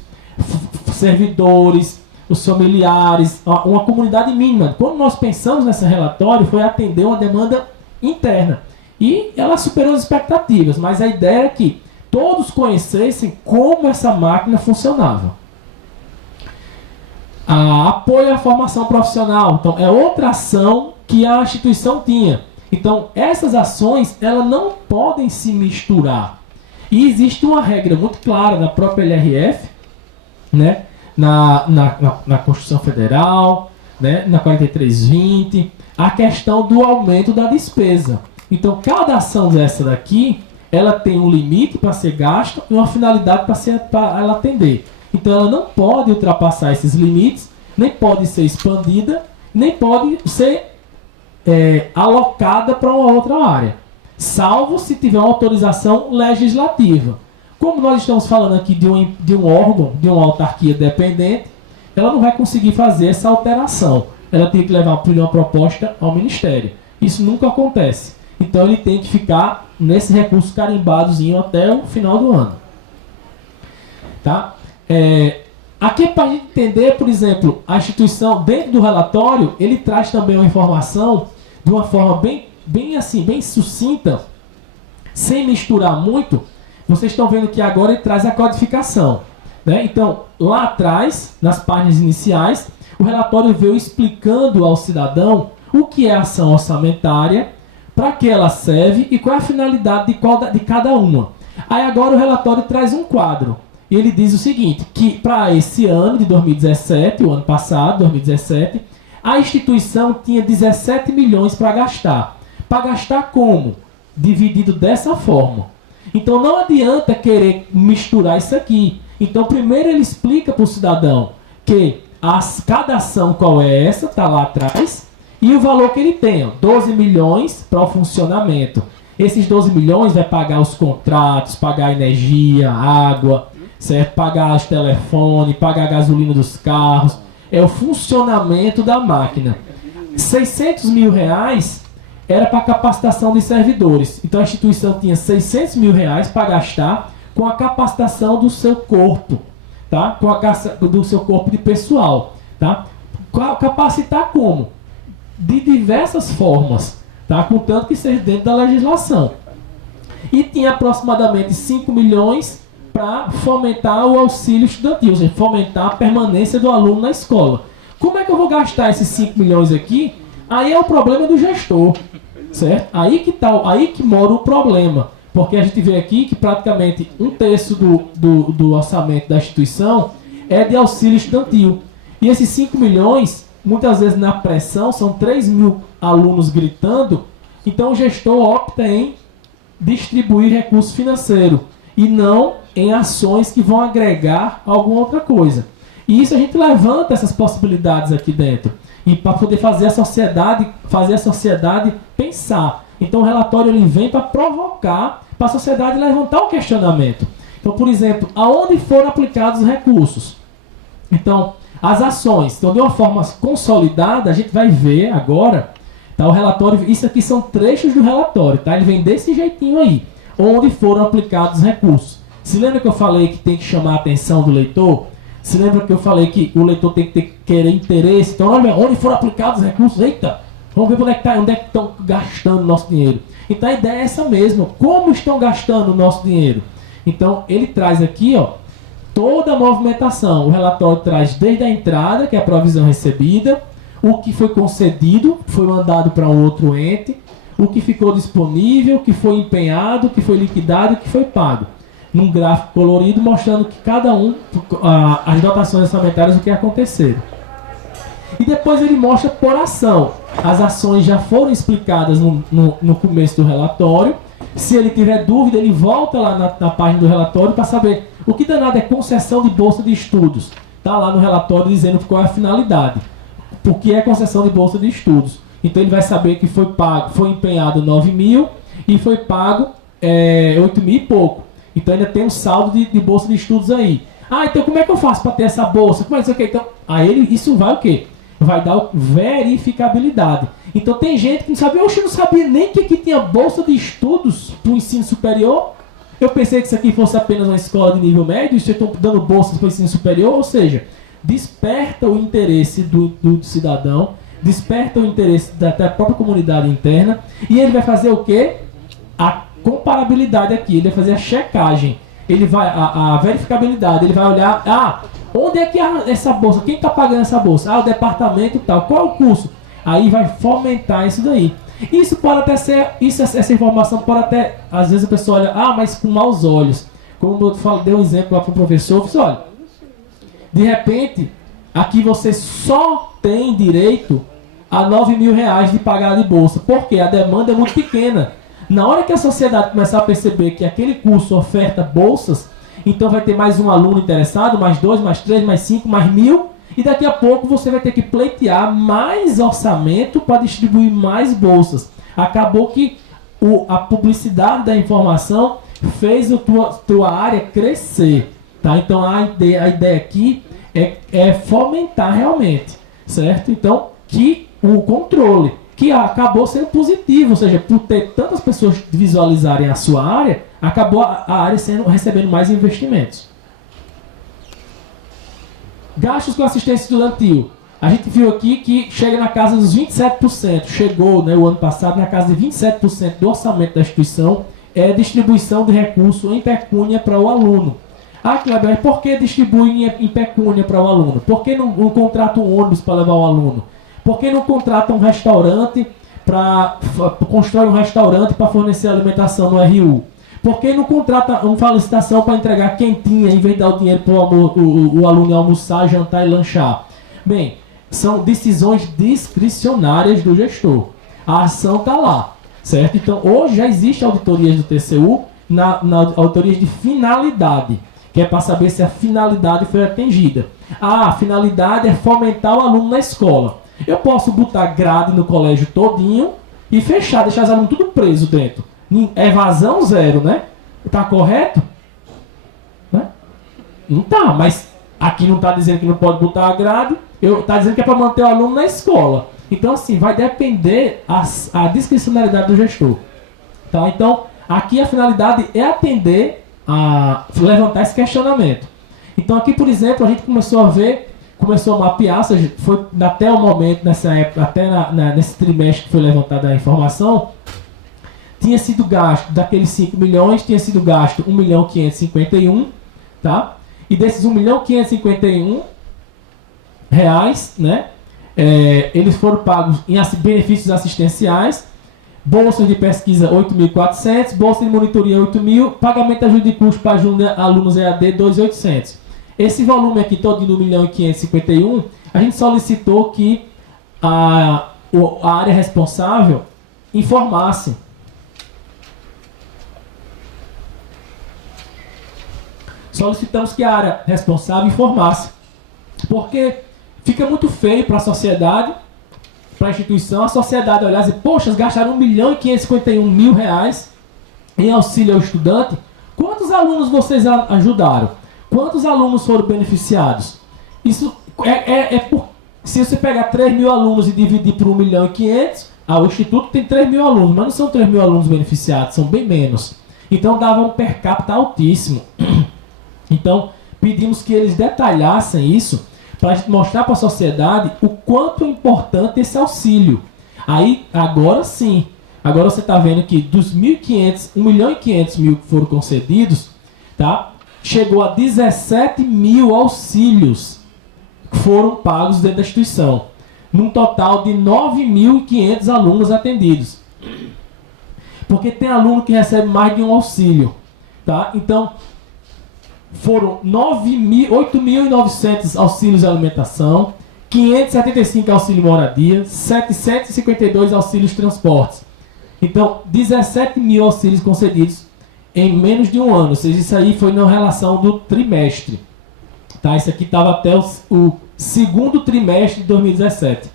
servidores, os familiares, uma comunidade mínima. Quando nós pensamos nesse relatório, foi atender uma demanda interna. E ela superou as expectativas, mas a ideia era que todos conhecessem como essa máquina funcionava. Apoio à formação profissional. Então, é outra ação que a instituição tinha. Então, essas ações, elas não podem se misturar. E existe uma regra muito clara na própria LRF, né? na Constituição Federal, né? Na 4320, a questão do aumento da despesa. Então, cada ação dessa daqui, ela tem um limite para ser gasta e uma finalidade para ela atender. Então ela não pode ultrapassar esses limites, nem pode ser expandida, nem pode ser alocada para uma outra área, salvo se tiver uma autorização legislativa. Como nós estamos falando aqui de um órgão, de uma autarquia dependente, ela não vai conseguir fazer essa alteração. Ela tem que levar uma proposta ao Ministério. Isso nunca acontece. Então ele tem que ficar nesse recurso carimbadozinho até o final do ano. Tá? Aqui para a gente entender, por exemplo, a instituição, dentro do relatório, ele traz também uma informação de uma forma bem sucinta, sem misturar muito. Vocês estão vendo que agora ele traz a codificação. Né? Então, lá atrás, nas páginas iniciais, o relatório veio explicando ao cidadão o que é a ação orçamentária, para que ela serve e qual é a finalidade de cada uma. Aí agora o relatório traz um quadro. E ele diz o seguinte, que para esse ano de 2017, o ano passado, 2017, a instituição tinha 17 milhões para gastar. Para gastar como? Dividido dessa forma. Então não adianta querer misturar isso aqui. Então primeiro ele explica para o cidadão que cada ação qual é essa, está lá atrás, e o valor que ele tem, 12 milhões para o funcionamento. Esses 12 milhões vai pagar os contratos, pagar a energia, água, certo? Pagar os telefones, pagar a gasolina dos carros. É o funcionamento da máquina. 600 mil reais era para capacitação de servidores. Então a instituição tinha 600 mil reais para gastar com a capacitação do seu corpo, tá? Do seu corpo de pessoal, tá? Capacitar como? De diversas formas, tá? Contanto que seja dentro da legislação. E tinha aproximadamente 5 milhões para fomentar o auxílio estudantil, ou seja, fomentar a permanência do aluno na escola. Como é que eu vou gastar esses 5 milhões aqui? Aí é o problema do gestor, certo? Aí que mora o problema. Porque a gente vê aqui que praticamente 1/3 do orçamento da instituição é de auxílio estudantil. E esses 5 milhões, muitas vezes na pressão, são 3 mil alunos gritando, então o gestor opta em distribuir recurso financeiro e não em ações que vão agregar alguma outra coisa. E isso a gente levanta essas possibilidades aqui dentro. E para poder fazer a sociedade pensar. Então o relatório ele vem para provocar, para a sociedade levantar o questionamento. Então, por exemplo, aonde foram aplicados os recursos? Então, as ações. Então, de uma forma consolidada, a gente vai ver agora, tá, o relatório, isso aqui são trechos do relatório, tá? Ele vem desse jeitinho aí, onde foram aplicados os recursos. Se lembra que eu falei que tem que chamar a atenção do leitor? Se lembra que eu falei que o leitor tem que querer interesse? Então, olha, onde foram aplicados os recursos? Eita! Vamos ver onde é que estão gastando o nosso dinheiro. Então a ideia é essa mesma. Como estão gastando o nosso dinheiro? Então ele traz aqui, ó, toda a movimentação. O relatório traz desde a entrada, que é a provisão recebida, o que foi concedido, foi mandado para um outro ente, o que ficou disponível, o que foi empenhado, o que foi liquidado e o que foi pago. Num gráfico colorido mostrando que cada as dotações orçamentárias, o que aconteceram. E depois ele mostra por ação. As ações já foram explicadas no começo do relatório. Se ele tiver dúvida, ele volta lá na página do relatório para saber o que danado é concessão de bolsa de estudos. Está lá no relatório dizendo qual é a finalidade. Por que é concessão de bolsa de estudos. Então ele vai saber que foi empenhado 9 mil e foi pago 8 mil e pouco. Então ainda tem um saldo de bolsa de estudos aí. Ah, então como é que eu faço para ter essa bolsa? Como é isso aqui? Então, isso vai o quê? Vai dar verificabilidade. Então tem gente que não sabia, eu não sabia nem que aqui tinha bolsa de estudos para o ensino superior. Eu pensei que isso aqui fosse apenas uma escola de nível médio, e vocês estão dando bolsas para o ensino superior, ou seja, desperta o interesse do cidadão, desperta o interesse da própria comunidade interna, e ele vai fazer o quê? A comparabilidade aqui, ele vai fazer a checagem, ele vai, a verificabilidade, ele vai olhar, onde é que essa bolsa, quem está pagando essa bolsa? O departamento tal, qual é o curso? Aí vai fomentar isso daí. Isso pode até ser, essa informação pode até, às vezes a pessoa olha, mas com maus olhos. Como eu dei um exemplo lá para o professor, eu disse, olha, de repente, aqui você só tem direito a 9 mil reais de pagar de bolsa, porque a demanda é muito pequena. Na hora que a sociedade começar a perceber que aquele curso oferta bolsas, então vai ter mais um aluno interessado, mais 2, mais 3, mais 5, mais 1.000, e daqui a pouco você vai ter que pleitear mais orçamento para distribuir mais bolsas. Acabou que a publicidade da informação fez a tua área crescer, tá? Então a ideia aqui é fomentar realmente, certo? Então, que o controle, que acabou sendo positivo, ou seja, por ter tantas pessoas visualizarem a sua área, acabou a área recebendo mais investimentos. Gastos com assistência estudantil. A gente viu aqui que chega na casa dos 27%, chegou, né, o ano passado na casa de 27% do orçamento da instituição é distribuição de recursos em pecúnia para o aluno. Ah, Kleber, por que distribui em pecúnia para o aluno? Por que não contrata um ônibus para levar o aluno? Por que não contrata um restaurante constrói um restaurante para fornecer alimentação no RU? Por que não contrata uma licitação para entregar quentinha em vez de dar o dinheiro para o aluno almoçar, jantar e lanchar? Bem, são decisões discricionárias do gestor. A ação está lá, certo? Então, hoje já existe auditorias do TCU na auditorias de finalidade, que é para saber se a finalidade foi atingida. A finalidade é fomentar o aluno na escola. Eu posso botar grade no colégio todinho e fechar, deixar os alunos tudo preso dentro. Evasão zero, né? Tá correto? Né? Não tá, mas aqui não está dizendo que não pode botar a grade, está dizendo que é para manter o aluno na escola. Então, assim, vai depender a discricionalidade do gestor. Tá? Então, aqui a finalidade é atender a levantar esse questionamento. Então, aqui, por exemplo, a gente começou a mapear, ou seja, foi até o momento, nessa época, até nesse trimestre que foi levantada a informação, tinha sido gasto, daqueles 5 milhões, tinha sido gasto 1.551.000, tá? E desses 1.551.000 reais, né, eles foram pagos em benefícios assistenciais, bolsas de pesquisa 8.400, bolsa de monitoria 8.000, pagamento de ajuda de custo para alunos EAD 2.800. Esse volume aqui todo de 1.551.000, a gente solicitou que a área responsável informasse. Solicitamos que a área responsável informasse, porque fica muito feio para a sociedade, para a instituição, a sociedade olhar e dizer, poxa, gastaram 1.551.000 reais em auxílio ao estudante. Quantos alunos vocês ajudaram? Quantos alunos foram beneficiados? Isso se você pegar 3.000 alunos e dividir por 1.500.000, o Instituto tem 3.000 alunos, mas não são 3.000 alunos beneficiados, são bem menos. Então dava um per capita altíssimo. Então, pedimos que eles detalhassem isso para a gente mostrar para a sociedade o quanto é importante esse auxílio. Aí, agora sim, agora você está vendo que dos 1.500.000 que foram concedidos, tá? Chegou a 17.000 auxílios que foram pagos dentro da instituição, num total de 9.500 alunos atendidos. Porque tem aluno que recebe mais de um auxílio, tá? Então, foram 8.900 auxílios de alimentação, 575 auxílios moradia, 752 auxílios transportes. Então, 17.000 auxílios concedidos em menos de um ano. Ou seja, isso aí foi na relação do trimestre. Tá? Isso aqui estava até o segundo trimestre de 2017.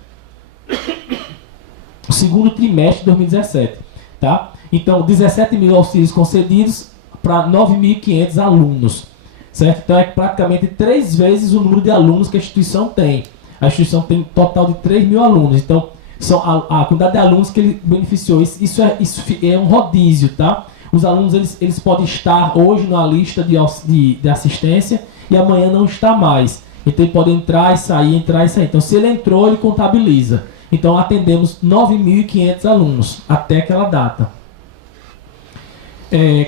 O segundo trimestre de 2017. Tá? Então, 17.000 auxílios concedidos para 9.500 alunos. Certo? Então é praticamente 3 vezes o número de alunos que a instituição tem. A instituição tem um total de 3.000 alunos. Então, são a quantidade de alunos que ele beneficiou. Isso é um rodízio, tá? Os alunos eles podem estar hoje na lista de assistência e amanhã não está mais. Então ele pode entrar e sair, entrar e sair. Então, se ele entrou, ele contabiliza. Então, atendemos 9.500 alunos até aquela data.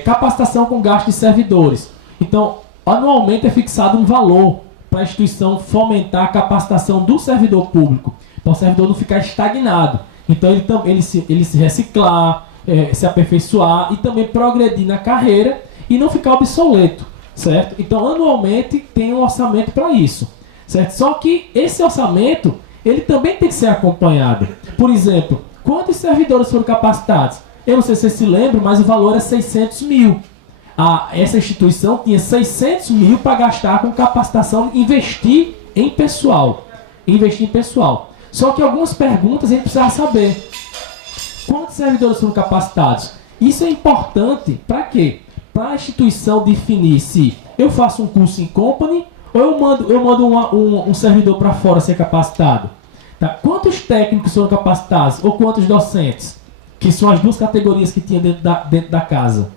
Capacitação com gasto de servidores. Então, anualmente é fixado um valor para a instituição fomentar a capacitação do servidor público, para o servidor não ficar estagnado. Então ele se reciclar, se aperfeiçoar e também progredir na carreira e não ficar obsoleto, certo? Então anualmente tem um orçamento para isso, certo? Só que esse orçamento ele também tem que ser acompanhado. Por exemplo, quantos servidores foram capacitados? Eu não sei se você se lembra, mas o valor é 600.000. Essa instituição tinha 600.000 para gastar com capacitação, investir em pessoal. Só que algumas perguntas a gente precisava saber. Quantos servidores foram capacitados? Isso é importante para quê? para a instituição definir se eu faço um curso em company ou eu mando um servidor para fora ser capacitado. Tá? Quantos técnicos foram capacitados ou quantos docentes? Que são as duas categorias que tinha dentro da casa.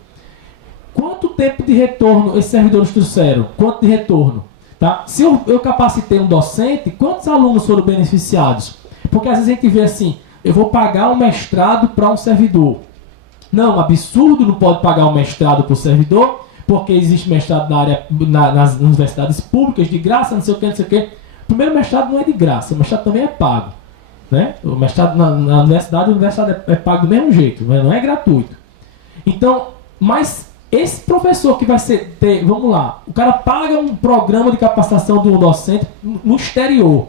Quanto tempo de retorno esses servidores trouxeram? Quanto de retorno? Tá? Se eu capacitei um docente, quantos alunos foram beneficiados? Porque às vezes a gente vê assim, eu vou pagar um mestrado para um servidor. Não, absurdo, não pode pagar um mestrado para o servidor, porque existe mestrado nas universidades públicas, de graça, não sei o que, não sei o que. Primeiro, mestrado não é de graça, o mestrado também é pago. Né? O mestrado na universidade, é pago do mesmo jeito, mas não é gratuito. Então, mas esse professor que vai vamos lá, o cara paga um programa de capacitação de um docente no exterior,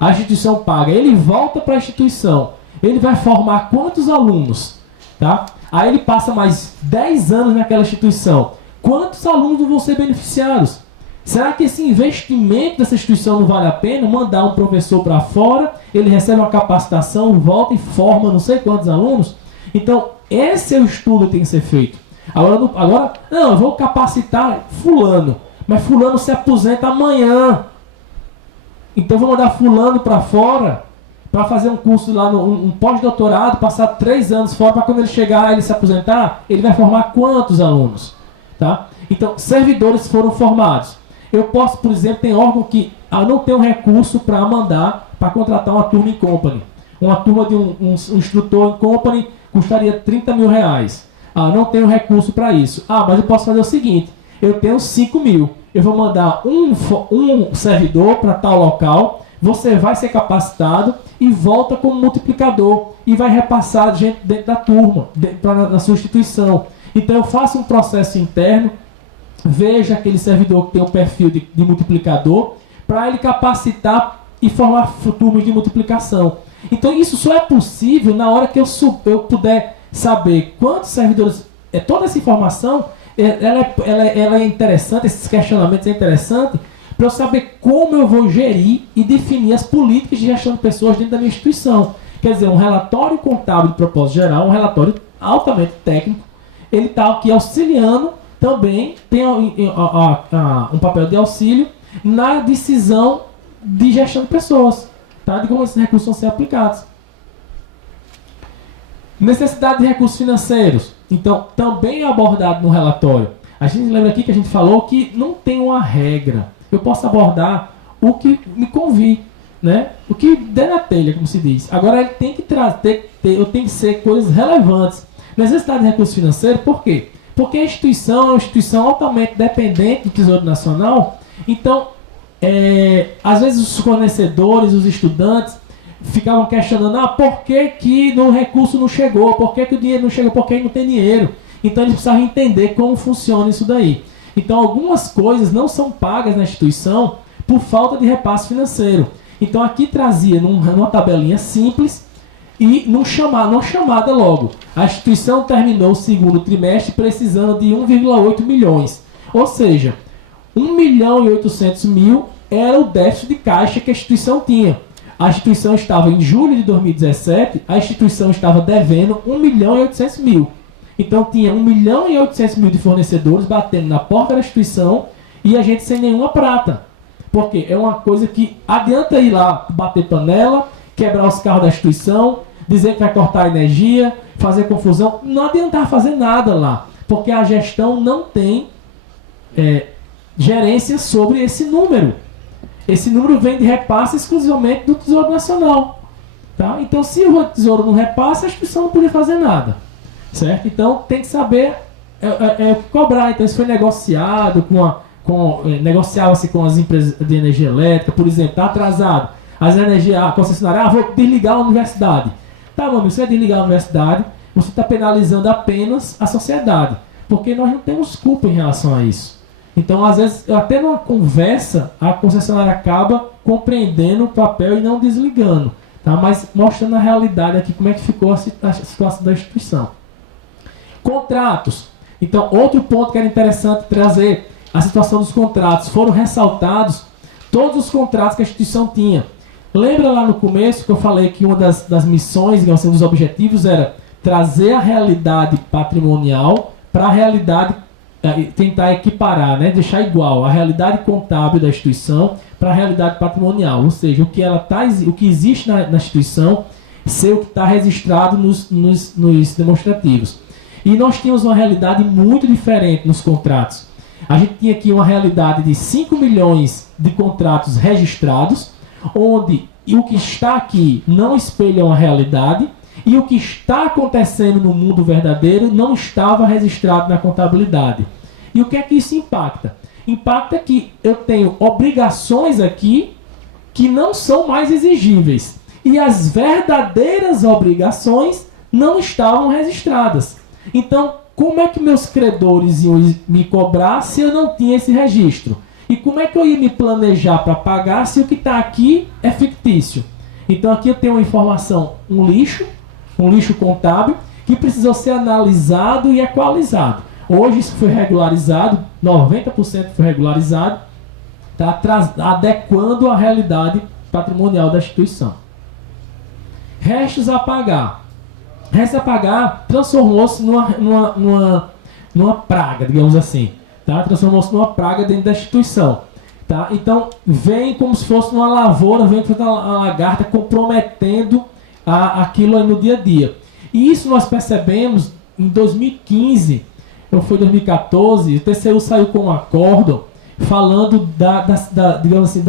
a instituição paga, ele volta para a instituição, ele vai formar quantos alunos? Tá? Aí ele passa mais 10 anos naquela instituição. Quantos alunos vão ser beneficiados? Será que esse investimento dessa instituição não vale a pena? Mandar um professor para fora, ele recebe uma capacitação, volta e forma não sei quantos alunos? Então, esse é o estudo que tem que ser feito. Agora não, eu vou capacitar fulano, mas fulano se aposenta amanhã. Então, eu vou mandar fulano para fora para fazer um curso lá, um pós-doutorado, passar 3 anos fora, para quando ele chegar ele se aposentar, ele vai formar quantos alunos? Tá? Então, servidores foram formados. Eu posso, por exemplo, tem órgão que não tem um recurso para mandar, para contratar uma turma em company. Uma turma de um instrutor em company custaria 30 mil reais. Não tenho recurso para isso. Mas eu posso fazer o seguinte, eu tenho 5 mil. Eu vou mandar um servidor para tal local, você vai ser capacitado e volta como multiplicador e vai repassar gente dentro da turma, na sua instituição. Então eu faço um processo interno, veja aquele servidor que tem um perfil de multiplicador, para ele capacitar e formar turmas de multiplicação. Então isso só é possível na hora que eu puder saber quantos servidores... toda essa informação, ela é interessante, esses questionamentos é interessante, para eu saber como eu vou gerir e definir as políticas de gestão de pessoas dentro da minha instituição. Quer dizer, um relatório contábil de propósito geral, um relatório altamente técnico, ele está aqui auxiliando, também tem um papel de auxílio na decisão de gestão de pessoas, tá? De como esses recursos vão ser aplicados. Necessidade de recursos financeiros. Então, também é abordado no relatório. A gente lembra aqui que a gente falou que não tem uma regra. Eu posso abordar o que me convir, né? O que der na telha, como se diz. Agora, ele tem que trazer, tem que ser coisas relevantes. Necessidade de recursos financeiros, por quê? Porque a instituição é uma instituição altamente dependente do Tesouro Nacional. Então, às vezes os fornecedores, os estudantes, ficavam questionando, por que no recurso não chegou? Por que o dinheiro não chegou? Por que não tem dinheiro? Então, eles precisavam entender como funciona isso daí. Então, algumas coisas não são pagas na instituição por falta de repasse financeiro. Então, aqui trazia numa tabelinha simples e numa chamada logo. A instituição terminou o segundo trimestre precisando de 1,8 milhões. Ou seja, 1.800.000 era o déficit de caixa que a instituição tinha. A instituição estava em julho de 2017, a instituição estava devendo 1.800.000. Então tinha 1.800.000 de fornecedores batendo na porta da instituição e a gente sem nenhuma prata. Porque é uma coisa que adianta ir lá bater panela, quebrar os carros da instituição, dizer que vai cortar a energia, fazer confusão. Não adianta fazer nada lá, porque a gestão não tem gerência sobre esse número. Esse número vem de repasse exclusivamente do Tesouro Nacional. Tá? Então, se o Tesouro não repassa, a instituição não podia fazer nada. Certo? Então, tem que saber o que cobrar. Então, isso foi negociado negociava-se com as empresas de energia elétrica, por exemplo, está atrasado. A concessionária, vou desligar a universidade. Tá, mano, você vai desligar a universidade, você está penalizando apenas a sociedade. Porque nós não temos culpa em relação a isso. Então, às vezes, até numa conversa, a concessionária acaba compreendendo o papel e não desligando. Tá? Mas mostrando a realidade aqui, como é que ficou a situação da instituição. Contratos. Então, outro ponto que era interessante trazer, a situação dos contratos. Foram ressaltados todos os contratos que a instituição tinha. Lembra lá no começo que eu falei que uma das missões, digamos assim, dos objetivos era trazer a realidade patrimonial para a realidade tentar equiparar, né, deixar igual a realidade contábil da instituição para a realidade patrimonial, ou seja, o que existe na instituição ser o que está registrado nos demonstrativos. E nós tínhamos uma realidade muito diferente nos contratos. A gente tinha aqui uma realidade de 5 milhões de contratos registrados, onde o que está aqui não espelha uma realidade e o que está acontecendo no mundo verdadeiro não estava registrado na contabilidade. E o que é que isso impacta? Impacta que eu tenho obrigações aqui que não são mais exigíveis. E as verdadeiras obrigações não estavam registradas. Então, como é que meus credores iam me cobrar se eu não tinha esse registro? E como é que eu ia me planejar para pagar se o que está aqui é fictício? Então aqui eu tenho uma informação, um lixo contábil, que precisou ser analisado e equalizado. Hoje isso foi regularizado, 90% foi regularizado, tá adequando a realidade patrimonial da instituição. Restos a pagar. Restos a pagar transformou-se numa praga, digamos assim. Tá? Transformou-se numa praga dentro da instituição. Tá? Então, vem como se fosse uma lavoura, vem como se fosse uma lagarta comprometendo aquilo aí no dia a dia. E isso nós percebemos em 2015, ou foi 2014, o TCU saiu com um acordo falando digamos assim,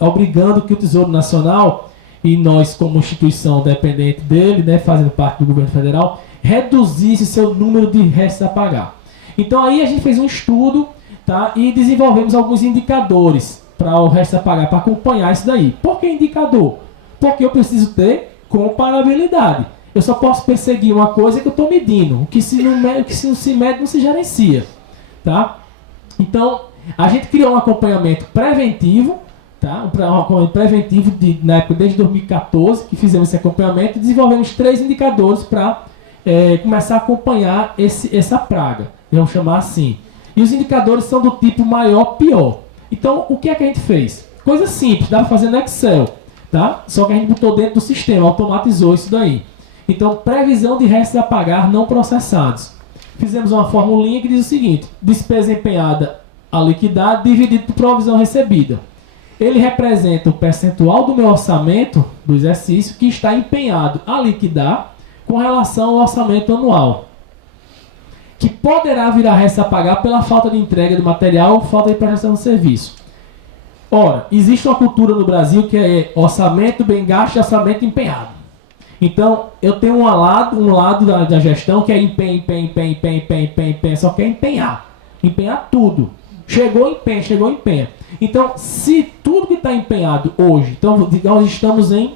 obrigando que o Tesouro Nacional, e nós como instituição dependente dele, né, fazendo parte do governo federal, reduzisse seu número de restos a pagar. Então aí a gente fez um estudo, tá, e desenvolvemos alguns indicadores para o resto a pagar, para acompanhar isso daí. Por que indicador? Porque eu preciso ter comparabilidade. Eu só posso perseguir uma coisa que eu estou medindo. O que se não se mede não se gerencia. Tá? Então, a gente criou um acompanhamento preventivo, tá? Um acompanhamento preventivo na época desde 2014, que fizemos esse acompanhamento, e desenvolvemos 3 indicadores para começar a acompanhar essa praga. Vamos chamar assim. E os indicadores são do tipo maior, pior. Então, o que é que a gente fez? Coisa simples, dá para fazer no Excel, tá? Só que a gente botou dentro do sistema, automatizou isso daí. Então, previsão de restos a pagar não processados. Fizemos uma formulinha que diz o seguinte: despesa empenhada a liquidar dividido por provisão recebida. Ele representa o percentual do meu orçamento do exercício que está empenhado a liquidar com relação ao orçamento anual, que poderá virar resto a pagar pela falta de entrega de material ou falta de prestação de serviço. Ora, existe uma cultura no Brasil que é orçamento bem gasto e orçamento empenhado. Então, eu tenho um lado da gestão que é empenho, só quer empenhar. Empenhar tudo. Chegou, empenha. Então, se tudo que está empenhado hoje, então nós estamos em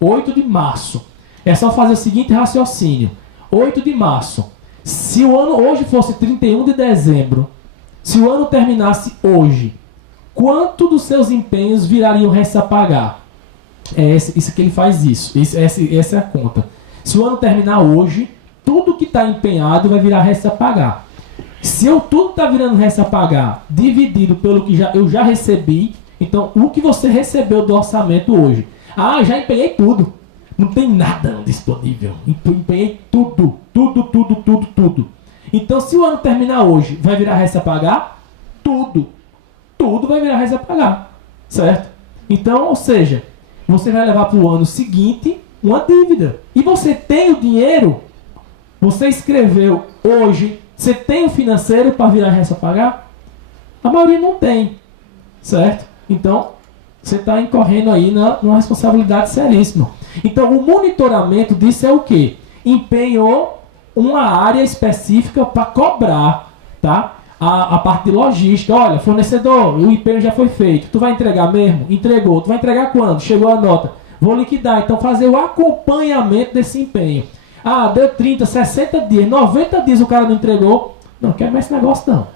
8 de março, é só fazer o seguinte raciocínio. 8 de março. Se o ano hoje fosse 31 de dezembro, se o ano terminasse hoje, quanto dos seus empenhos virariam resto a pagar? Isso que ele faz isso. Essa é a conta. Se o ano terminar hoje, tudo que está empenhado vai virar resto a pagar. Se tudo está virando resto a pagar, dividido pelo que eu já recebi, então o que você recebeu do orçamento hoje? Ah, já empenhei tudo. Não tem nada disponível. Empenhei tudo. Então, se o ano terminar hoje, vai virar resto a pagar? Tudo vai virar resto a pagar. Certo? Então, ou seja, você vai levar para o ano seguinte uma dívida. E você tem o dinheiro, você escreveu hoje, você tem o financeiro para virar resto a pagar? A maioria não tem. Certo? Então, você está incorrendo aí numa responsabilidade seríssima. Então, o monitoramento disso é o quê? Empenhou uma área específica para cobrar, tá? A parte de logística. Olha, fornecedor, o empenho já foi feito. Tu vai entregar mesmo? Entregou. Tu vai entregar quando? Chegou a nota. Vou liquidar. Então, fazer o acompanhamento desse empenho. Ah, deu 30, 60 dias, 90 dias o cara não entregou. Não quero mais esse negócio, não.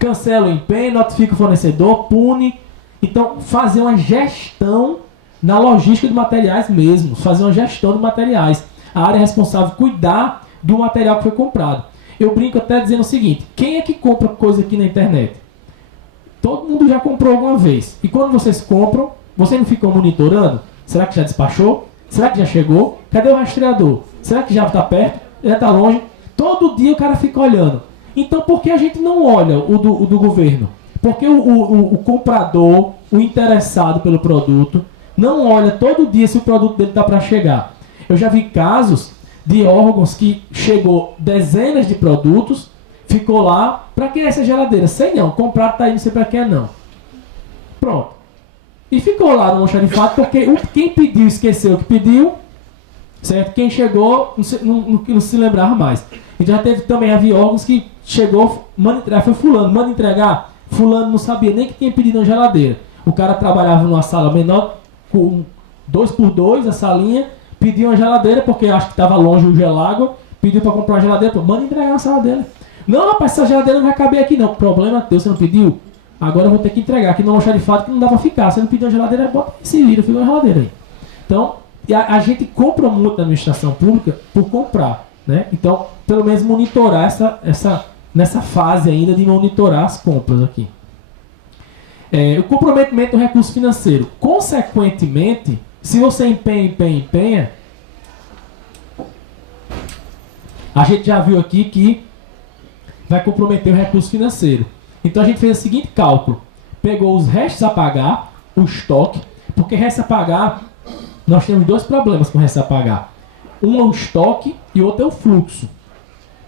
Cancela o empenho, notifica o fornecedor, pune. Então, fazer uma gestão na logística de materiais mesmo. Fazer uma gestão de materiais. A área responsável cuidar do material que foi comprado. Eu brinco até dizendo o seguinte: quem é que compra coisa aqui na internet? Todo mundo já comprou alguma vez. E quando vocês compram, vocês não ficam monitorando? Será que já despachou? Será que já chegou? Cadê o rastreador? Será que já está perto? Já está longe? Todo dia o cara fica olhando. Então, por que a gente não olha o do governo? Porque o comprador, o interessado pelo produto, não olha todo dia se o produto dele está para chegar. Eu já vi casos de órgãos que chegou dezenas de produtos, ficou lá, para que essa geladeira? Sei não, comprado tá aí, não sei para que não. Pronto. E ficou lá no almoxarifado porque quem pediu esqueceu que pediu, certo? Quem chegou não se lembrava mais. Então já teve também, havia órgãos que chegou, manda entregar, foi fulano, manda entregar, fulano não sabia nem que tinha pedido uma geladeira. O cara trabalhava numa sala menor, com 2x2 a salinha, pediu uma geladeira porque acho que estava longe o gelágua, pediu para comprar uma geladeira, manda entregar na sala dele. Não, rapaz, essa geladeira não vai caber aqui não. Problema teu, você não pediu? Agora eu vou ter que entregar aqui no almoxarifado que não dá para ficar. Você não pediu uma geladeira, bota e se vira, fica uma geladeira aí. Então, a gente compra muito na administração pública por comprar, né? Então, pelo menos monitorar nessa fase ainda de monitorar as compras aqui. O comprometimento do recurso financeiro. Consequentemente, se você empenha, a gente já viu aqui que vai comprometer o recurso financeiro. Então a gente fez o seguinte cálculo. Pegou os restos a pagar, o estoque, porque restos a pagar, nós temos dois problemas com restos a pagar. Um é o estoque e o outro é o fluxo.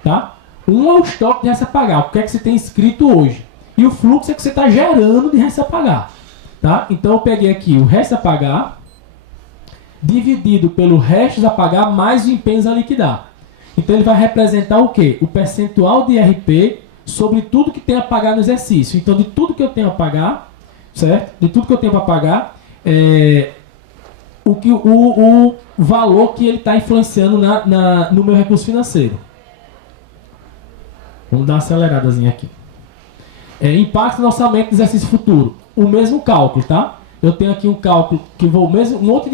Tá? Um é o estoque de restos a pagar, o que é que você tem escrito hoje. E o fluxo é que você está gerando de restos a pagar. Tá? Então eu peguei aqui o resto a pagar, dividido pelo restos a pagar mais o empenhos a liquidar. Então ele vai representar o quê? O percentual de IRP sobre tudo que tem a pagar no exercício. Então, de tudo que eu tenho a pagar, certo? De tudo que eu tenho para pagar, o valor que ele está influenciando no meu recurso financeiro. Vamos dar uma aceleradazinha aqui. Impacto no orçamento do exercício futuro. O mesmo cálculo, tá? Eu tenho aqui um cálculo que vou um outro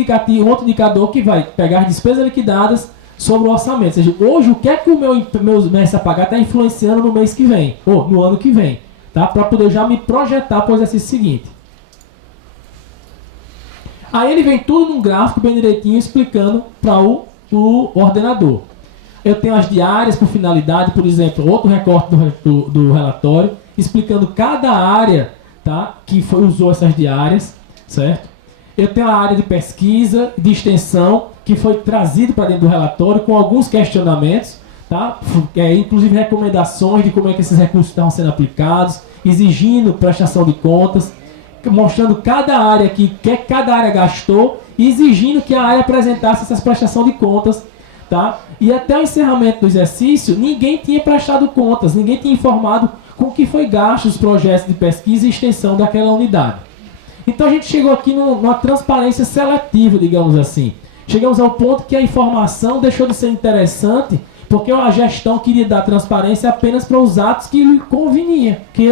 indicador que vai pegar as despesas liquidadas sobre o orçamento. Ou seja, hoje o que é que o meu mês a pagar está influenciando no mês que vem, ou no ano que vem, tá? Para poder já me projetar para o exercício seguinte. Aí ele vem tudo num gráfico bem direitinho explicando para o ordenador. Eu tenho as diárias por finalidade, por exemplo, outro recorte do relatório, explicando cada área, tá, que usou essas diárias, certo? Eu tenho a área de pesquisa, de extensão, que foi trazido para dentro do relatório com alguns questionamentos, tá? Inclusive recomendações de como é que esses recursos estavam sendo aplicados, exigindo prestação de contas, mostrando cada área aqui, o que cada área gastou, e exigindo que a área apresentasse essas prestações de contas. Tá? E até o encerramento do exercício, ninguém tinha prestado contas, ninguém tinha informado com o que foi gasto os projetos de pesquisa e extensão daquela unidade. Então a gente chegou aqui numa transparência seletiva, digamos assim. Chegamos ao ponto que a informação deixou de ser interessante porque a gestão queria dar transparência apenas para os atos que lhe convenia, que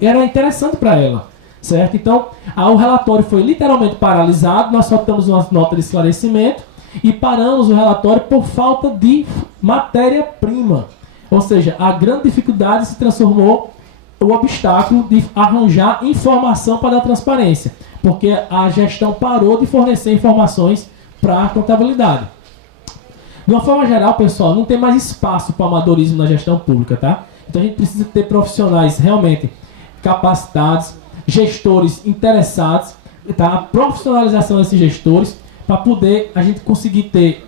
era interessante para ela. Certo? Então, o relatório foi literalmente paralisado, nós soltamos uma nota de esclarecimento e paramos o relatório por falta de matéria-prima. Ou seja, a grande dificuldade se transformou o obstáculo de arranjar informação para a transparência, porque a gestão parou de fornecer informações para a contabilidade. De uma forma geral, pessoal, não tem mais espaço para amadorismo na gestão pública, tá? Então a gente precisa ter profissionais realmente capacitados, gestores interessados, tá? A profissionalização desses gestores para poder a gente conseguir ter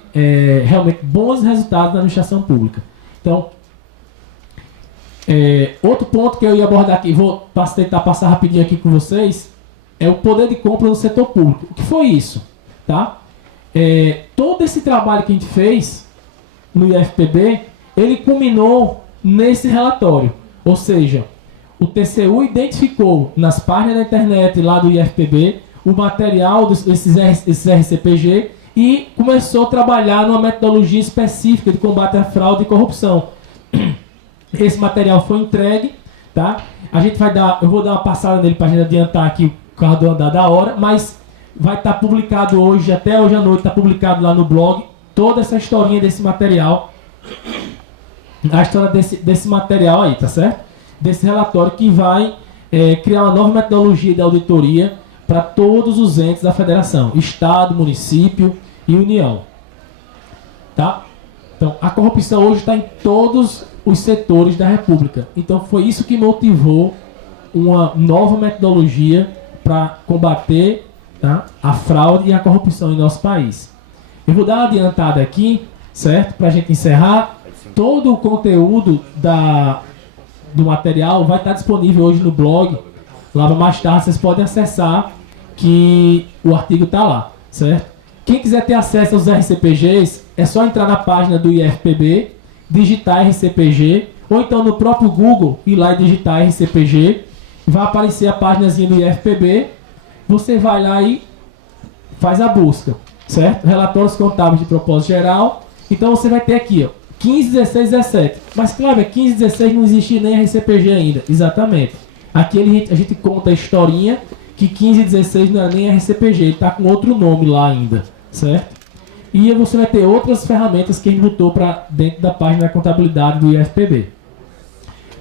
realmente bons resultados na administração pública. Então, outro ponto que eu ia abordar aqui, vou tentar passar rapidinho aqui com vocês, é o poder de compra no setor público. O que foi isso? Tá? Todo esse trabalho que a gente fez no IFPB, ele culminou nesse relatório. Ou seja, o TCU identificou nas páginas da internet lá do IFPB o material desses RCPG e começou a trabalhar numa metodologia específica de combate à fraude e corrupção. Esse material foi entregue, tá? Eu vou dar uma passada nele para a gente adiantar aqui o carro do andar da hora, mas vai estar publicado hoje, até hoje à noite, está publicado lá no blog, toda essa historinha desse material, a história desse material aí, tá certo? Desse relatório que vai criar uma nova metodologia de auditoria para todos os entes da federação, Estado, município e União. Tá? Então, a corrupção hoje está em todos os setores da República. Então, foi isso que motivou uma nova metodologia para combater, tá, a fraude e a corrupção em nosso país. Eu vou dar uma adiantada aqui, certo? Para a gente encerrar. Todo o conteúdo do material vai estar disponível hoje no blog. Lá mais tarde vocês podem acessar, que o artigo está lá, certo? Quem quiser ter acesso aos RCPGs, é só entrar na página do IFPB, digitar RCPG, ou então no próprio Google ir lá e digitar RCPG, vai aparecer a páginazinha do IFPB, você vai lá e faz a busca, certo? Relatórios contábeis de propósito geral. Então você vai ter aqui, ó, 15, 16, 17. Mas claro, 15, 16 não existe nem RCPG ainda. Exatamente. Aqui a gente conta a historinha que 15 e 16 não é nem RCPG, ele está com outro nome lá ainda, certo? E você vai ter outras ferramentas que a gente botou para dentro da página da contabilidade do IFPB.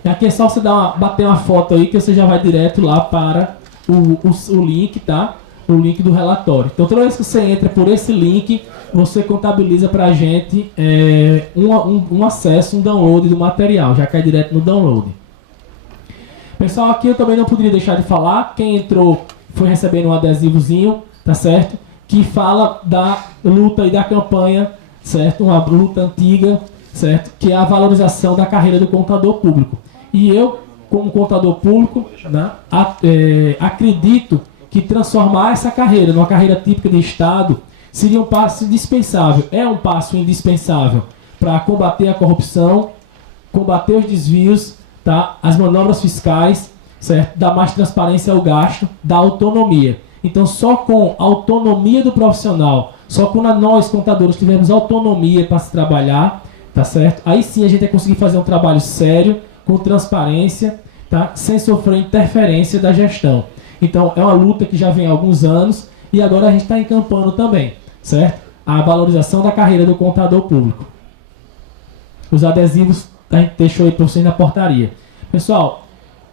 Aqui é só você bater uma foto aí que você já vai direto lá para o link, tá? O link do relatório. Então toda vez que você entra por esse link, você contabiliza para a gente um acesso, um download do material. Já cai direto no download. Pessoal, aqui eu também não poderia deixar de falar. Quem entrou foi recebendo um adesivozinho, tá certo? Que fala da luta e da campanha, certo? Uma luta antiga, certo? Que é a valorização da carreira do contador público. E eu, como contador público, né, acredito que transformar essa carreira numa carreira típica de Estado seria um passo indispensável. É um passo indispensável para combater a corrupção, combater os desvios, tá? As manobras fiscais, certo? Dar mais transparência ao gasto, dar autonomia. Então, só com a autonomia do profissional, só quando nós, contadores, tivermos autonomia para se trabalhar, tá certo? Aí sim a gente vai conseguir fazer um trabalho sério, com transparência, tá? Sem sofrer interferência da gestão. Então, é uma luta que já vem há alguns anos e agora a gente está encampando também, certo? A valorização da carreira do contador público. Os adesivos a gente deixou aí para vocês na portaria. Pessoal,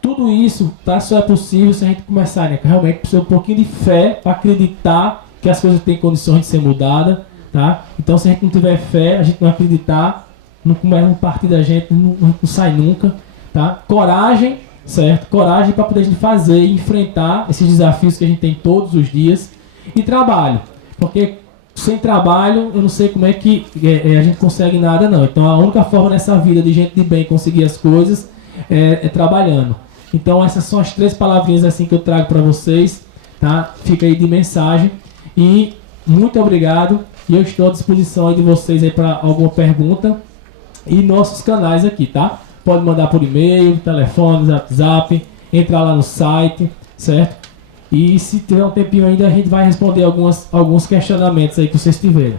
tudo isso, tá, só é possível se a gente começar, né? Realmente precisa um pouquinho de fé para acreditar que as coisas têm condições de ser mudadas, tá? Então, se a gente não tiver fé, a gente não acreditar, não começa a partir da gente, não sai nunca, tá? Coragem, certo? Coragem para poder a gente fazer e enfrentar esses desafios que a gente tem todos os dias. E trabalho, porque sem trabalho eu não sei como é que a gente consegue nada, não. Então a única forma nessa vida de gente de bem conseguir as coisas é trabalhando. Então essas são as 3 palavrinhas assim que eu trago para vocês, tá? Fica aí de mensagem e muito obrigado, e eu estou à disposição aí de vocês aí para alguma pergunta e nossos canais aqui, tá? Pode mandar por e-mail, telefone, WhatsApp, entrar lá no site, certo? E se tiver um tempinho ainda, a gente vai responder alguns questionamentos aí que vocês tiverem.